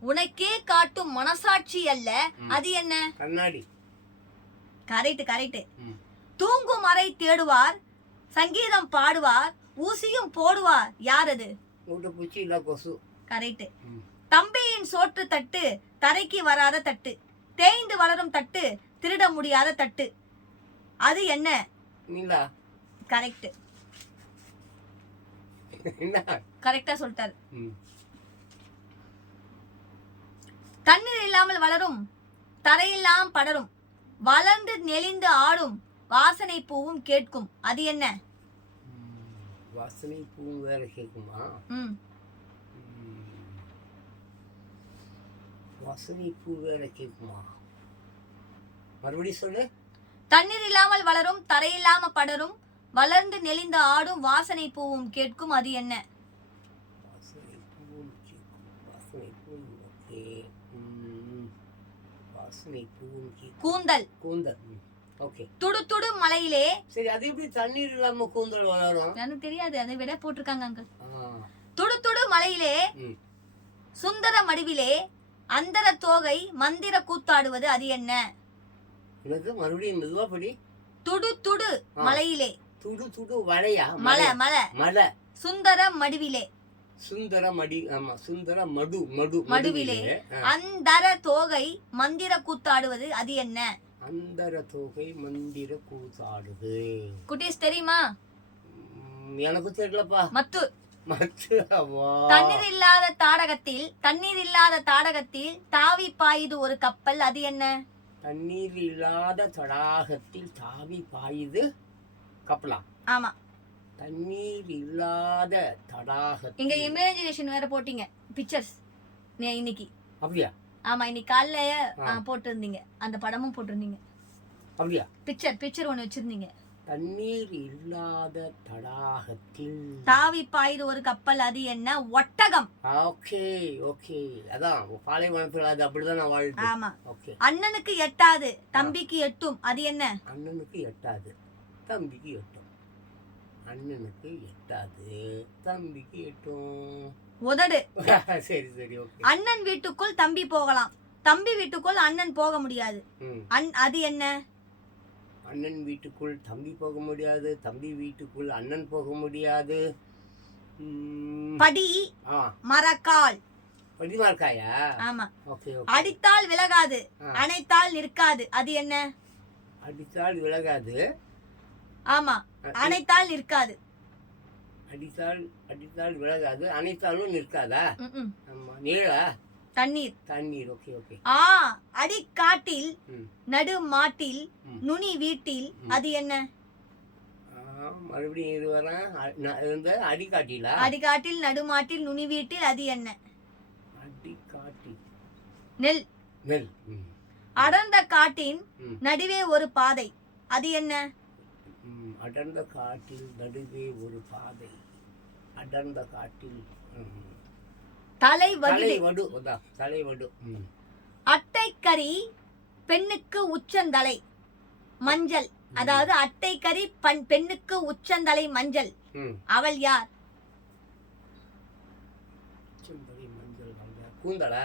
உனக்கே காட்டும் மனசாட்சி அல்ல, அது என்ன? கண்ணாடி. Correct correct. தூங்கும் அறை தேடுவார், சங்கீதம் பாடுவார், ஊசியும் போடுவார், யார் அது? பூச்சி இல்ல கொசு. கரெக்ட். தம்பியின் சோற்று தட்டு தரைக்கு வராத தட்டு, தேய்ந்து வளரும் தட்டு, திருட முடியாத தட்டு, அது என்ன? நிலா. கரெக்ட். கரெக்டா சொல்லிட்டாரு. தண்ணீர் இல்லாமல் வளரும், தரையெல்லாம் படரும், வளர்ந்து நெளிந்து ஆடும், வாசனை பூவும் கேட்கும், அது என்ன? வாசனை பூவும் வேற கேட்குமா? வாசனை பூ வேற கேட்குமா? மறுபடியும் சொல்லு. தண்ணீர் இல்லாமல் வளரும், தரையில்லாம படரும், வளர்ந்து நெளிந்து ஆடும், வாசனை பூவும் கேட்கும், அது என்ன? வாசனை பூவும் கேட்கும். வாசனை பூவும். ஓகே. வாசனை பூவும் கேட்கும். கூந்தல். கூந்தல். ஓகே. துடு துடு மலையிலே. சரி, அது எப்படி தண்ணீர் இல்லாம கூந்தல் வளரும்? எனக்கு தெரியாது, அதை விட போட்டிருக்காங்க அங்க. துடு துடு மலையிலே சுந்தர மடிவிலே அந்தர தோகை மந்திர கூத்தாடுவது, அது என்ன? எனக்கு மறுபடியும் மெதுவா படி. துடு துடு மலையிலே. துடு துடு வளையா? மலை மலை. மலை. சுந்தர மடிவிலே. சுந்தர மடி. ஆமா, சுந்தர மடு மடு மடுவிலே அந்தர தோகை மந்திர கூத்தாடுவது, அது என்ன? அந்தர தோகை மந்திர கூத்தாடுது. குட்டீஸ் தெரியுமா? எனக்கு தெரியலப்பா. மத்து. மத்து. தண்ணீர் இல்லாத தாடகத்தில் தாவி பாயுது ஒரு கப்பல், அது என்ன? தண்ணீர் இல்லாத தடாகத்தில் தாவி பாயுது கப்பலா? ஆமா. தண்ணீர் இல்லாத தடாகத்தில். இங்க இமேஜினேஷன் வேற போட்டீங்க, பிக்சர்ஸ் இன்னைக்கு. அப்படியா? ஆமா, இன்னைக்கு காலைல போட்டிருந்தீங்க, அந்த படமும் போட்டிருந்தீங்க. அப்படியா? பிக்சர் ஒண்ணு வச்சிருந்தீங்க. தண்ணீர் இல்லாத தடாகத்தில் தாவி பாயுது ஒரு கப்பல், அது என்ன? ஒட்டகம். Okay okay. அதான் பாலைவனத்துல அது அப்படிதான் நான் வாழ்க்கை. ஆமா. ஓகே. அண்ணனுக்கு எட்டாது தம்பிக்கு எட்டும், அது என்ன? அண்ணனுக்கு எட்டாது தம்பிக்கு எட்டும். அண்ணனுக்கு எட்டாது தம்பிக்கு எட்டும். உதடு. சரி சரி, ஓகே. அண்ணன் வீட்டுக்குள் தம்பி போகலாம், தம்பி வீட்டுக்குள் அண்ணன் போக முடியாது, அது என்ன? அண்ணன் வீட்டுக்குள் தம்பி போக முடியாது, தம்பி வீட்டுக்குள் அண்ணன் போக முடியாது. படி. மரக்கால். படி மரக்காயா? ஆமா. ஓகே. அடித்தால் விலகாது, அணைத்தால் நிற்காது, அது என்ன? அடித்தால் விலகாது. ஆமா, அணைத்தால் நிற்காது. அடித்தால் விலகாது, அணைத்தாலும் நிற்காதா? ஆமா. நீளா? தண்ணீர். தண்ணீர். Okay okay. அடிக்காட்டில் ம். நடு மாட்டில் ம். நுனி வீட்டில் அது என்ன? மறுபடியும் இது வரேன். அடிக்காட்டிலா? அடிக்காட்டில் நடுமாட்டில் நுனி வீட்டில் அது என்ன? அடிக்காட்டி. நெல். நெல். அடர்ந்த காட்டின் ம். நடுவே ஒரு பாதை அது என்ன? அடர்ந்த காட்டில் நடுவே ஒரு பாதை. அடர்ந்த காட்டில் தலைவடு. தலைவடு. அட்டைக்கறி பெண்ணுக்கு உச்சந்தலை மஞ்சள். அதாவது அட்டைக்கறி பெண்ணுக்கு உச்சந்தலை மஞ்சள். அவள் யார்? கூந்தலா?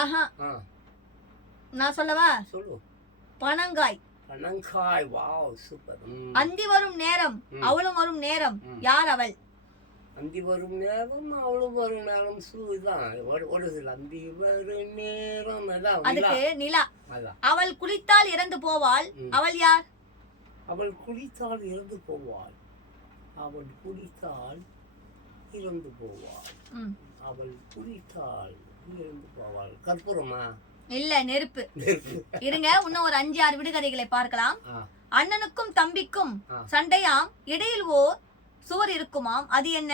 ஆஹா, நான் சொல்லவா? சொல்லு. பனங்காய். பனங்காய். Wow, super. அந்தி வரும் நேரம் அவளும் வரும் நேரம் யார் அவள்? அந்தி வரும் நேரம் அவளும் வரும் நேரம் இதுதான் ஒரு சில அந்தி வரும் நேரம். அதுக்கு நிலா. அவள் குளித்தால் இறந்து போவாள் அவள் யார்? அவள் குளித்தால் இறந்து போவாள். அவள் குளித்தால் இறந்து போவாள். அவள் குளித்தால் இறந்து போவாள். கற்பூரமா? இல்ல, நெருப்பு. இருங்க, இன்னும் ஒரு 5-6 விடுகதைகளை பார்க்கலாம். அண்ணனுக்கும் தம்பிக்கும் சண்டையாம், இடையில் ஓர் சுவர் இருக்குமாம், அது என்ன?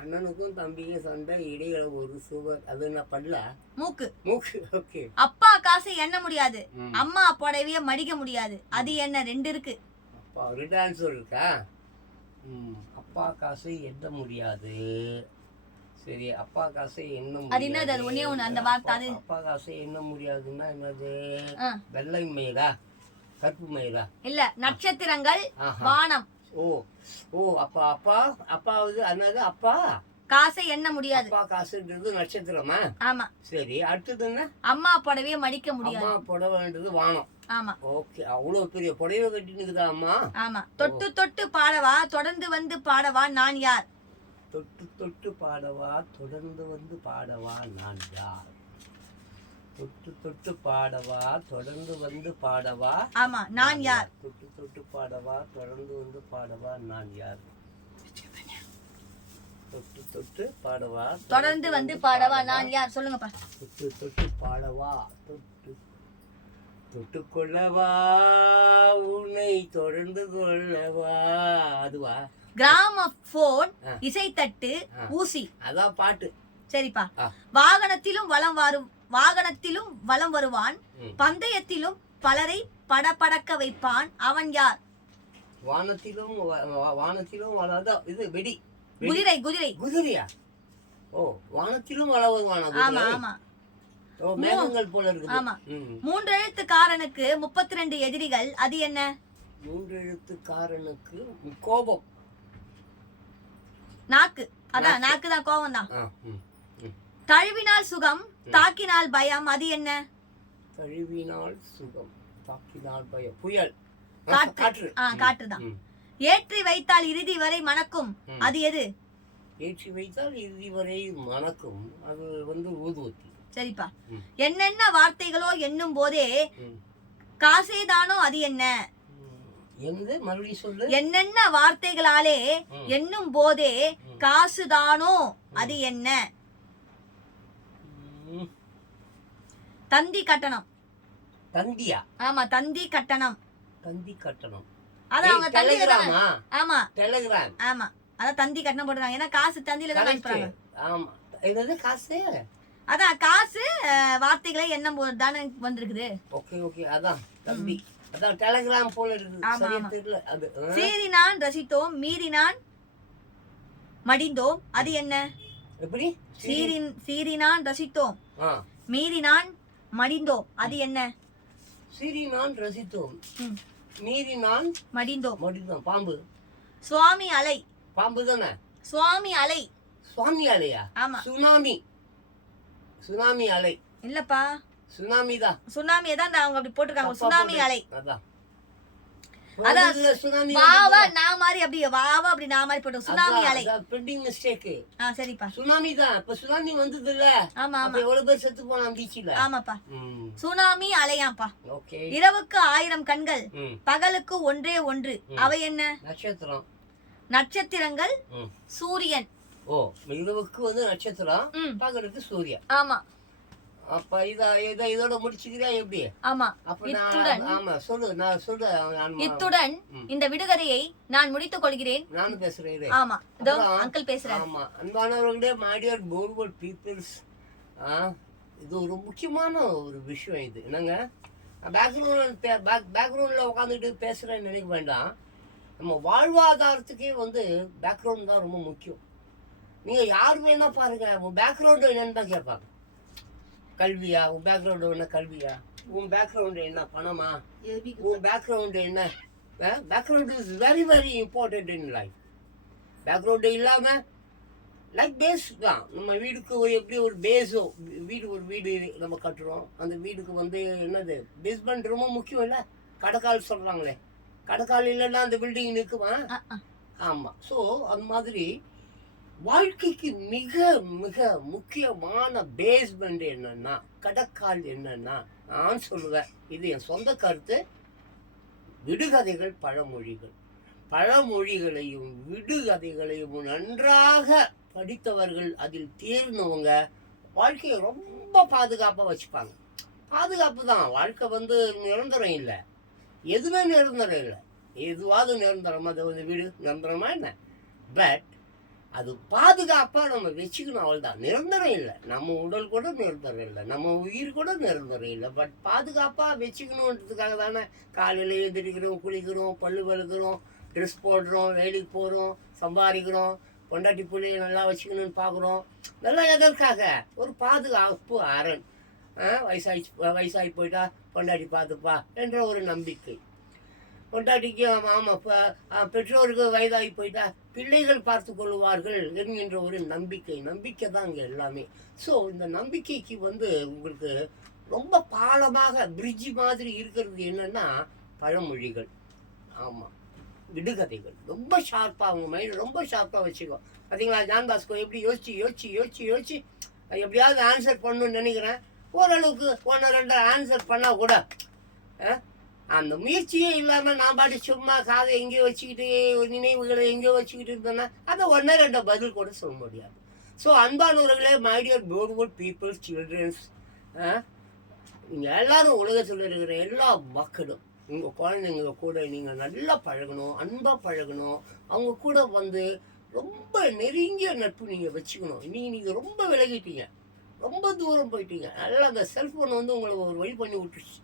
அண்ணனுக்கும் தம்பிக்கும் சண்டை, இடையில ஒரு சுவர். அது என்ன? பல்ல? மூக்கு. மூக்கு. ஓகே. அப்பா காசை எண்ண முடியாது, அம்மா புடவைய மடிக்க முடியாது, அது என்ன? 2 இருக்கு. அப்பா 2 ஆன்சர் இருக்கா? அப்பா காசை எண்ண முடியாது. சரி, அப்பா காசை எண்ண முடியாது. அது என்னது? அது ஒண்ணே ஒண்ணு, அந்த வார்த்தை. அது அப்பா காசை எண்ண முடியாதுன்னா என்னது? வெள்ளை மயிலா? கருப்பு மயிலா? இல்ல, நட்சத்திரங்கள், வானம். ஓ ஓ, அப்பாவது என்னது? அப்பா காசை எண்ண முடியாது. அப்பா காசுன்றது நட்சத்திரமா? ஆமா. சரி, அடுத்தது என்ன? அம்மா புடவைய மடிக்க முடியாது. அம்மா புடவைன்றது வானம். ஆமா. ஓகே, அவ்வளவு பெரிய புடவை கட்டினுக்குதா அம்மா? ஆமா. தொட்டு தொட்டு பாடவா தொடர்ந்து வந்து பாடவா நான் யார்? தொட்டு தொட்டு பாடவா தொடர்ந்து வந்து பாடவா நான் யார்? தொட்டு தொட்டு பாடவா தொடர்ந்து வந்து பாடவா. ஆமா, நான் யார்? தொட்டு தொட்டு பாடவா தொடர்ந்து வந்து பாடவா நான் யார்? தொட்டு தொட்டு பாடவா தொடர்ந்து வந்து பாடவா நான் யார்? சொல்லுங்கப்பா. தொட்டு தொட்டு பாடவா தொட்டு கொள்ளவா உன்னை தொடர்ந்து கொள்ளவா. அதுவா? கிராமபோன், இசைத்தட்டு, ஊசி. அதான் பாட்டு. சரிப்பா. வாகனத்திலும் வலம் வருவான், பந்தயத்திலும் பலரை படபடக்க வைப்பான், அவன் யார்? வானத்திலும் இது வெடி. குதிரை. குதிரையா? ஓ, வானத்திலும் வளருவானா? ஆமா ஆமா. மேகங்கள் போல இருக்கு. ஆமா. 3 எழுத்துக்காரனுக்கு 32 எதிரிகள், அது என்ன? 3 எழுத்துக்காரனுக்கு கோபம். நாக்கு. அதான், நாக்கு தான், கோபம் தான். தழுவினால் சுகம், தாக்கினால் பயம், அது என்ன? தழுவினால் சுகம், தாக்கினால் பயம். புயல். காற்று. காற்று தான். ஏற்றி வைத்தால் இறுதி வரை மணக்கும், அது எது? ஏற்றி வைத்தால் இறுதி வரை மணக்கும், அது ஊதுவத்தி. சரிப்பா. என்னென்ன வார்த்தைகளோ எண்ணும் போதே காசேதானோ, அது என்ன? மறுபடியும் சொல்லு. என்னென்ன வார்த்தைகளாலே எண்ணும் போதே காசுதானோ, அது என்ன? தந்தி கட்டணம். தந்தியா? ஆமா, தந்தி கட்டணம். தந்தி கட்டணம். அதான் அவங்க டெலிகிராமா? ஆமா, டெலிகிராம். ஆமா, அதான் தந்தி கட்டணம் போடுறாங்க. ஏன்னா காசு தந்தியில தான் அனுப்புறாங்க. ஆமா. என்னது காசு? அதான் காசு வார்த்தைகளை எண்ணம் போது தானே வந்திருக்குது. ஓகே ஓகே, அதான் தந்தி. அதான் டெலிகிராம் போல இருக்குது. சரியா தெரியல அது. சீறினான் ரசித்தோம், மீறினான் மடிந்தோம், அது என்ன? எப்படி? சீறினான் ரசித்தோம், மீறினான் மடிந்தோம், அது என்ன? சீறினான் ரசித்தோம், மீறினான் மடிந்தோம். பாம்பு. சுவாமி அலை. பாம்பு தானே? சுவாமி அலை. சுவாமி அலையா? ஆமா. சுனாமி அலை இல்லப்பா, சுனாமி தான். சுனாமி தான் அவங்க அப்படி போட்டுருக்காங்க. சுனாமி அலை. அதான் சுனாமி. வாவா நான் மாதிரி அப்படியே வாவா அப்படி நான் மாதிரி போட்டு சுனாமி அலை. Printing mistake. சரிப்பா. சுனாமி தான். இப்ப சுனாமி வந்தது இல்ல? ஆமா ஆமா. எவ்வளவு பேர் செத்து போனாங்க பீச்ல? ஆமாப்பா. சுனாமி அலையாப்பா. ஓகே. இரவுக்கு 1000 கண்கள், பகலுக்கு ஒன்றே ஒன்று, அவை என்ன? நட்சத்திரம். நட்சத்திரங்கள், சூரியன். ஓ, இரவுக்கு வந்து நட்சத்திரம், ம். பகலுக்கு சூரியன். ஆமா அப்ப இதோட முடிச்சுக்கிறியா எப்படி? ஆமா. அப்ப இத்துடன் ஆமா சொல்லு, நான் சொல்லு. இத்துடன் இந்த விடுகதையை நான் முடித்துக் கொள்கிறேன். நானும் பேசுறேன். ஆமா, இதோ அங்கிள் பேசுறேன். ஆமா, அன்பானவர்களே, மை டியர் போர்வல் பீப்புள்ஸ், இது ஒரு முக்கியமான ஒரு விஷயம். இது என்னங்க, பேக்ரவுண்டில் உட்காந்துட்டு பேசுகிறேன்னு நினைக்க வேண்டாம். நம்ம வாழ்வாதாரத்துக்கே வந்து பேக்ரவுண்ட் தான் ரொம்ப முக்கியம். நீங்கள் யார் வேணா பாருங்க, உன் பேக்ரவுண்டு என்னன்னு தான் கேட்பாங்க. கல்வியா? உன் பேக்ரவுண்டு என்ன கல்வியா? உன் பேக்ரவுண்டு என்ன பணமா? உன் பேக்ரவுண்டு என்ன? Background is very very important in life. Background இல்லாமல் லைக் பேஸ் தான். நம்ம வீடுக்கு எப்படி ஒரு பேஸோ, வீடு நம்ம கட்டுறோம். அந்த வீடுக்கு வந்து என்னது பேஸ்மெண்ட் ரொம்ப முக்கியம் இல்லை? கடைக்கால் சொல்கிறாங்களே, கடைக்கால் இல்லைன்னா அந்த பில்டிங் நிற்குமா? ஆமாம். ஸோ அந்த மாதிரி வாழ்க்கைக்கு மிக மிக முக்கியமான பேஸ்மெண்ட் என்னன்னா, கடைக்கால் என்னன்னா, நான் சொல்லுவேன், இது என் சொந்த கருத்து, விடுகதைகள், பழமொழிகள். பழமொழிகளையும் விடுகதைகளையும் நன்றாக படித்தவர்கள், அதில் தேர்ந்தவங்க வாழ்க்கையை ரொம்ப பாதுகாப்பாக வச்சுப்பாங்க. பாதுகாப்பு தான். வாழ்க்கை வந்து நிரந்தரம் இல்லை, எதுவுமே நிரந்தரம் இல்லை. எதுவாவது நிரந்தரமா? அது வந்து வீடு நிரந்தரமா என்ன? பட் அது பாதுகாப்பாக நம்ம வச்சுக்கணும், அவள் தான். நிரந்தரம் இல்லை, நம்ம உடல் கூட நிரந்தரம் இல்லை, நம்ம உயிர் கூட நிரந்தரம் இல்லை. பட் பாதுகாப்பாக வச்சுக்கணுன்றதுக்காக தானே காலையில் எழுந்திரிக்கிறோம், குளிக்கிறோம், பல்லு வளர்க்குறோம், ட்ரெஸ் போடுறோம், வேலைக்கு போகிறோம், சம்பாதிக்கிறோம், பொண்டாட்டி பிள்ளைய நல்லா வச்சுக்கணும்னு பார்க்குறோம். நல்லா எதற்காக? ஒரு பாதுகாப்பு அரண். வயசாகி போயிட்டா பொண்டாட்டி பார்த்துப்பா என்ற ஒரு நம்பிக்கை. பொண்டாட்டிக்கு ஆமாம், பெற்றோருக்கு வயதாகி போயிட்டா பிள்ளைகள் பார்த்து கொள்வார்கள் என்கின்ற ஒரு நம்பிக்கை தான் இங்கே எல்லாமே. ஸோ இந்த நம்பிக்கைக்கு வந்து உங்களுக்கு ரொம்ப பாலமாக பிரிட்ஜ் மாதிரி இருக்கிறது என்னன்னா பழமொழிகள். ஆமாம், விடுகதைகள். ரொம்ப ஷார்ப்பாக அவங்க மைண்ட் ரொம்ப ஷார்ப்பாக வச்சுக்கோ. பார்த்தீங்களா, ஜான் பாஸ்கோ எப்படி யோசிச்சு எப்படியாவது ஆன்சர் பண்ணணும்னு நினைக்கிறேன். ஓரளவுக்கு 1-2 ஆன்சர் பண்ணால் கூட அந்த முயற்சியே இல்லாமல் நான் பாட்டு சும்மா காதை எங்கேயோ வச்சுக்கிட்டு, நினைவுகளை எங்கேயோ வச்சுக்கிட்டு இருந்தேன்னா அதை 1-2 பதில் கூட சொல்ல முடியாது. ஸோ அன்பானவர்களே, my dear beautiful peoples, childrens, நீங்கள் எல்லாரும் உலகத்தில் இருக்கிற எல்லா மக்களும் உங்கள் குழந்தைங்க கூட நீங்கள் நல்லா பழகணும், அன்பாக பழகணும். அவங்க கூட வந்து ரொம்ப நெருங்கிய நட்பு நீங்கள் வச்சுக்கணும். நீங்கள் ரொம்ப விலகிட்டீங்க, ரொம்ப தூரம் போயிட்டீங்க. நல்லா அந்த செல்ஃபோன் வந்து உங்களை ஒரு வழி பண்ணி விட்டுருச்சு.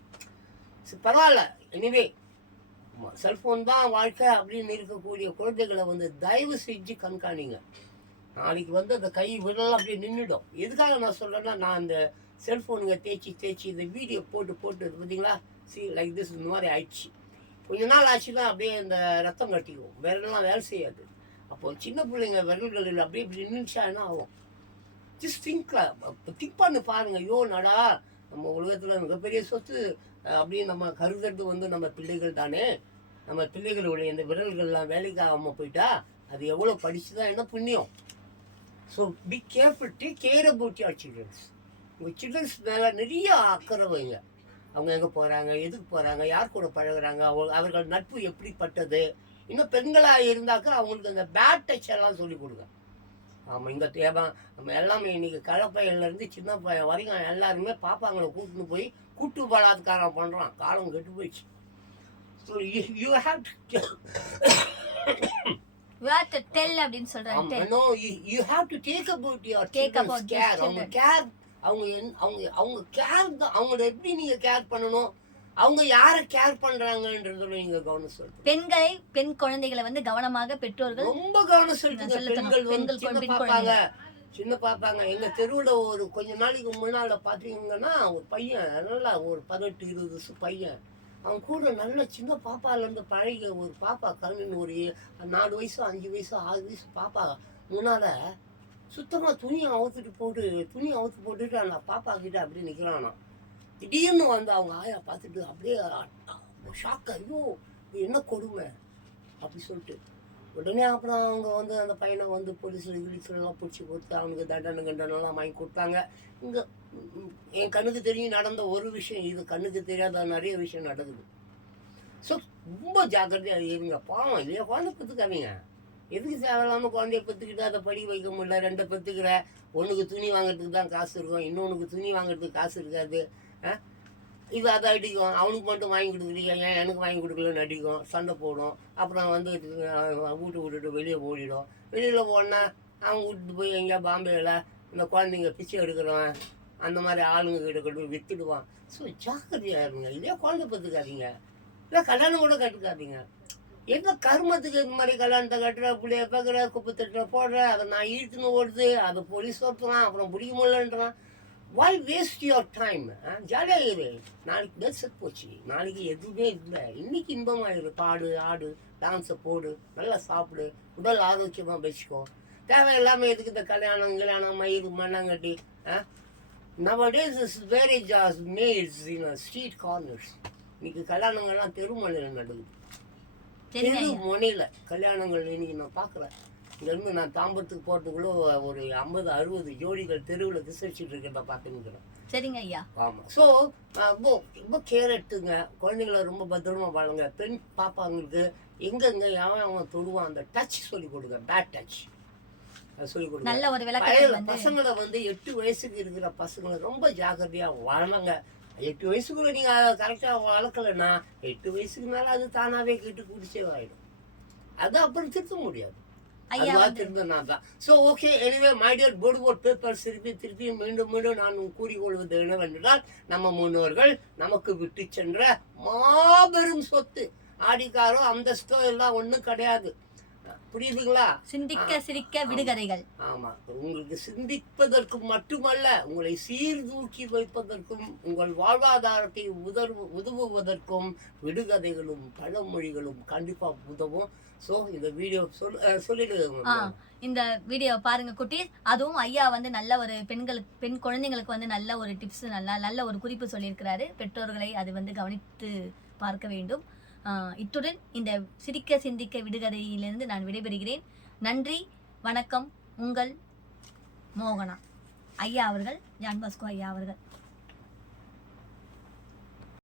பரவாயில்ல, எனிவே செல்ஃபோன் தான் வாழ்க்கை அப்படின்னு இருக்கக்கூடிய குழந்தைகளை வந்து தயவு செஞ்சு கண்காணிங்க. நாளைக்கு வந்து அந்த கை விரலாம் அப்படியே நின்றுடும். எதுக்காக நான் சொல்கிறேன்னா, நான் அந்த செல்ஃபோனுங்க தேய்ச்சி இந்த வீடியோ போட்டு பார்த்தீங்களா, லைக் திஸ், இந்த மாதிரி ஆயிடுச்சு. கொஞ்ச நாள் ஆச்சுன்னா அப்படியே இந்த ரத்தம் கட்டிக்கும், விரலாம் வேலை செய்யாது. அப்போ சின்ன பிள்ளைங்க விரல்களில் அப்படியே இப்படி நின்றுச்சா என்ன ஆகும்? ஜஸ்ட் திங்க் பண்ணி பாருங்க. ஐயோ நடா, நம்ம உலகத்தில் மிகப்பெரிய சொத்து அப்படின்னு நம்ம கருதுறது வந்து நம்ம பிள்ளைகள் தானே. நம்ம பிள்ளைகளுடைய இந்த விரல்கள்லாம் வேலைக்கு ஆகாமல் போயிட்டா அது எவ்வளோ படிச்சு தான் என்ன புண்ணியம். So be careful, take care about your childrens. உங்கள் சில்ட்ரன்ஸ் மேலே நிறைய அக்கறை வைங்க. அவங்க எங்கே போகிறாங்க, எதுக்கு போகிறாங்க, யார் கூட பழகுறாங்க, அவர்கள் நட்பு எப்படிப்பட்டது. இன்னும் பெண்களாக இருந்தாக்கா அவங்களுக்கு அந்த பேட் டச் எல்லாம் சொல்லிக் கொடுங்க. ஆமாம், இங்கே தேவை நம்ம எல்லாமே இன்றைக்கி கலப்பையிலேருந்து சின்ன பையன் வரைக்கும் எல்லாருமே பாப்பாங்களை கூப்பிட்டு போய் கூட்டு பலாத்காரம் பண்ணுறான். காலம் கெட்டு போயிடுச்சு. ஸோ யூ ஹேவ் டு அப்படின்னு சொல்றாங்க. No, you have to take about your childrens care. அவங்க கேர், அவங்க கேர் தான். அவங்கள எப்படி நீங்கள் கேர் பண்ணணும், அவங்க யாரை கேர் பண்றாங்கன்றதுல நீங்க கவனம் செலுத்துங்க. பெண் குழந்தைகளை வந்து கவனமாக பெற்றோர்கள் ரொம்ப கவனம் செலுத்துங்க. பெண்கள் வந்து சின்ன பாப்பாங்க. எங்க தெருவில் ஒரு கொஞ்ச நாளைக்கு முன்னால பாத்தீங்கன்னா ஒரு பையன், நல்லா ஒரு 18-20 வயசு பையன், அவன் கூட நல்ல சின்ன பாப்பாலேருந்து பழகிய ஒரு பாப்பா, கல்வின்னு ஒரு 4 வயசு 5 வயசு 6 வயசு பாப்பா முன்னால சுத்தமாக துணியை அவுத்து போட்டுட்டு அந்த பாப்பா கிட்ட அப்படியே நிற்கிறானா. திடீர்னு வந்து அவங்க ஆயா பார்த்துட்டு அப்படியே ஷாக், ஐயோ என்ன கொடுமை அப்படி சொல்லிட்டு உடனே அப்புறம் அவங்க வந்து அந்த பையனை வந்து போலீஸ்லாம் பிடிச்சி கொடுத்து அவனுக்கு கண்டனெல்லாம் வாங்கி கொடுத்தாங்க. இங்கே என் கண்ணுக்கு தெரியும் நடந்த ஒரு விஷயம், இது கண்ணுக்கு தெரியாத நிறைய விஷயம் நடக்குது. ஸோ ரொம்ப ஜாக்கிரதையாக இருங்க. பாவம் இல்லையா, குழந்தை பத்துக்காதீங்க. எதுக்கு தேவையில்லாமல் குழந்தைய பெற்றுக்கிட்டு அதை படிக்க வைக்க முடியல? 2 பெற்றுக்கிற, ஒன்றுக்கு துணி வாங்குறதுக்கு தான் காசு இருக்கும், இன்னொன்றுக்கு துணி வாங்குறதுக்கு காசு இருக்காது. இது அதை அடிக்கும், அவனுக்கு மட்டும் வாங்கி கொடுக்குறீங்க, ஏன் எனக்கு வாங்கி கொடுக்கலன்னு அடிக்கும், சண்டை போடும். அப்புறம் வந்து வீட்டு விட்டுட்டு வெளியே ஓடிடும். வெளியில் போனா அவங்க விட்டுட்டு போய் எங்கேயா பாம்பேயில் இந்த குழந்தைங்க பிச்சை எடுக்கிறவன் அந்த மாதிரி ஆளுங்க கிட்ட கொண்டு போய் விற்றுடுவான். ஸோ ஜாக்கிரதையாக இருங்க. இல்லையா குழந்தை பெற்றுக்காதீங்க, இல்லை கல்யாணம் கூட கட்டுக்காதீங்க. என்ன கர்மத்துக்கு இந்த மாதிரி கல்யாணத்தை கட்டுற, பிள்ளைய பார்க்குற, குப்பை தட்டுற, போடுற, அதை நான் இழுத்துன்னு ஓடுது, அதை போலீஸ் ஓட்டுறான், அப்புறம் பிடிக்க முடியலன்றான். why waste your time? ஜாலியாக இரு. நாளைக்கு பெருசு போச்சு, நாளைக்கு எதுவுமே இல்லை. இன்னைக்கு இன்பமாயிரு, பாடு, ஆடு, டான்ஸை போடு, நல்லா சாப்பிடு, உடல் ஆரோக்கியமாக வச்சுக்கோ. தேவையில்லாமல் எதுக்கு இந்த கல்யாணம் மயிறு மண்ணாங்கட்டி? nowadays is very just maids in street corners. இன்னைக்கு கல்யாணங்கள்லாம் தெருமலையில் நடக்குது, தெரு முனையில் கல்யாணங்கள். இன்னைக்கு நான் பார்க்குறேன். இங்கேருந்து நான் தாம்பரத்துக்கு போகிறதுக்குள்ள ஒரு 50-60 ஜோடிகள் தெருவில் விசாரிச்சுட்டு இருக்கிறத பார்த்துருக்கிறேன். சரிங்க ஐயா. ஆமாம். ஸோ ரொம்ப கேர் எடுத்துங்க, குழந்தைங்கள ரொம்ப பத்திரமா பாருங்க. பெண் பாப்பாங்களுக்கு எங்கெங்க அவன் தொடுவான் அந்த டச் சொல்லிக் கொடுங்க, பேட் டச் சொல்லிக் கொடுங்க. பசங்களை வந்து 8 வயசுக்கு இருக்கிற பசங்களை ரொம்ப ஜாக்கிரதையாக வளருங்க. 8 வயசுக்குள்ள நீங்கள் கரெக்டாக வளர்க்கலைன்னா 8 வயசுக்கு மேலே அது தானாகவே கேட்டு குடிச்சே ஆகிடும். அது அப்புறம் திருத்த முடியாது. So okay, anyway my dear board papers, திருப்பி மீண்டும் நான் கூறிக்கொள்வது என்னவென்றால், நம்ம முன்னோர்கள் நமக்கு விட்டு சென்ற மாபெரும் சொத்து. ஆடிக்காரோ அந்தஸ்தோ எல்லாம் ஒன்றும் கிடையாது. புரியுதுங்களா? சிரிக்க விடுகதைகள். ஆமா, உங்களுக்கு சிந்திப்பதற்கும் மட்டுமல்ல, உங்களை சீர்தூக்கி வைப்பதற்கும், உங்கள் வாழ்வாதாரத்தை உதவுவதற்கும் விடுகதைகளும் பழமொழிகளும் கண்டிப்பா உதவும். ஸோ இந்த வீடியோ சொல்லிடு. இந்த வீடியோ பாருங்க குட்டீஸ். அதுவும் ஐயா வந்து நல்ல ஒரு பெண் குழந்தைங்களுக்கு வந்து நல்ல ஒரு டிப்ஸ், நல்ல ஒரு குறிப்பு சொல்லியிருக்கிறாரு. பெற்றோர்களை அது வந்து கவனித்து பார்க்க வேண்டும். இத்துடன் இந்த சிரிக்க சிந்திக்க விடுகதையிலிருந்து நான் விடைபெறுகிறேன். நன்றி, வணக்கம். உங்கள் மோகனா ஐயா அவர்கள், ஜான் பாஸ்கோ ஐயா அவர்கள்.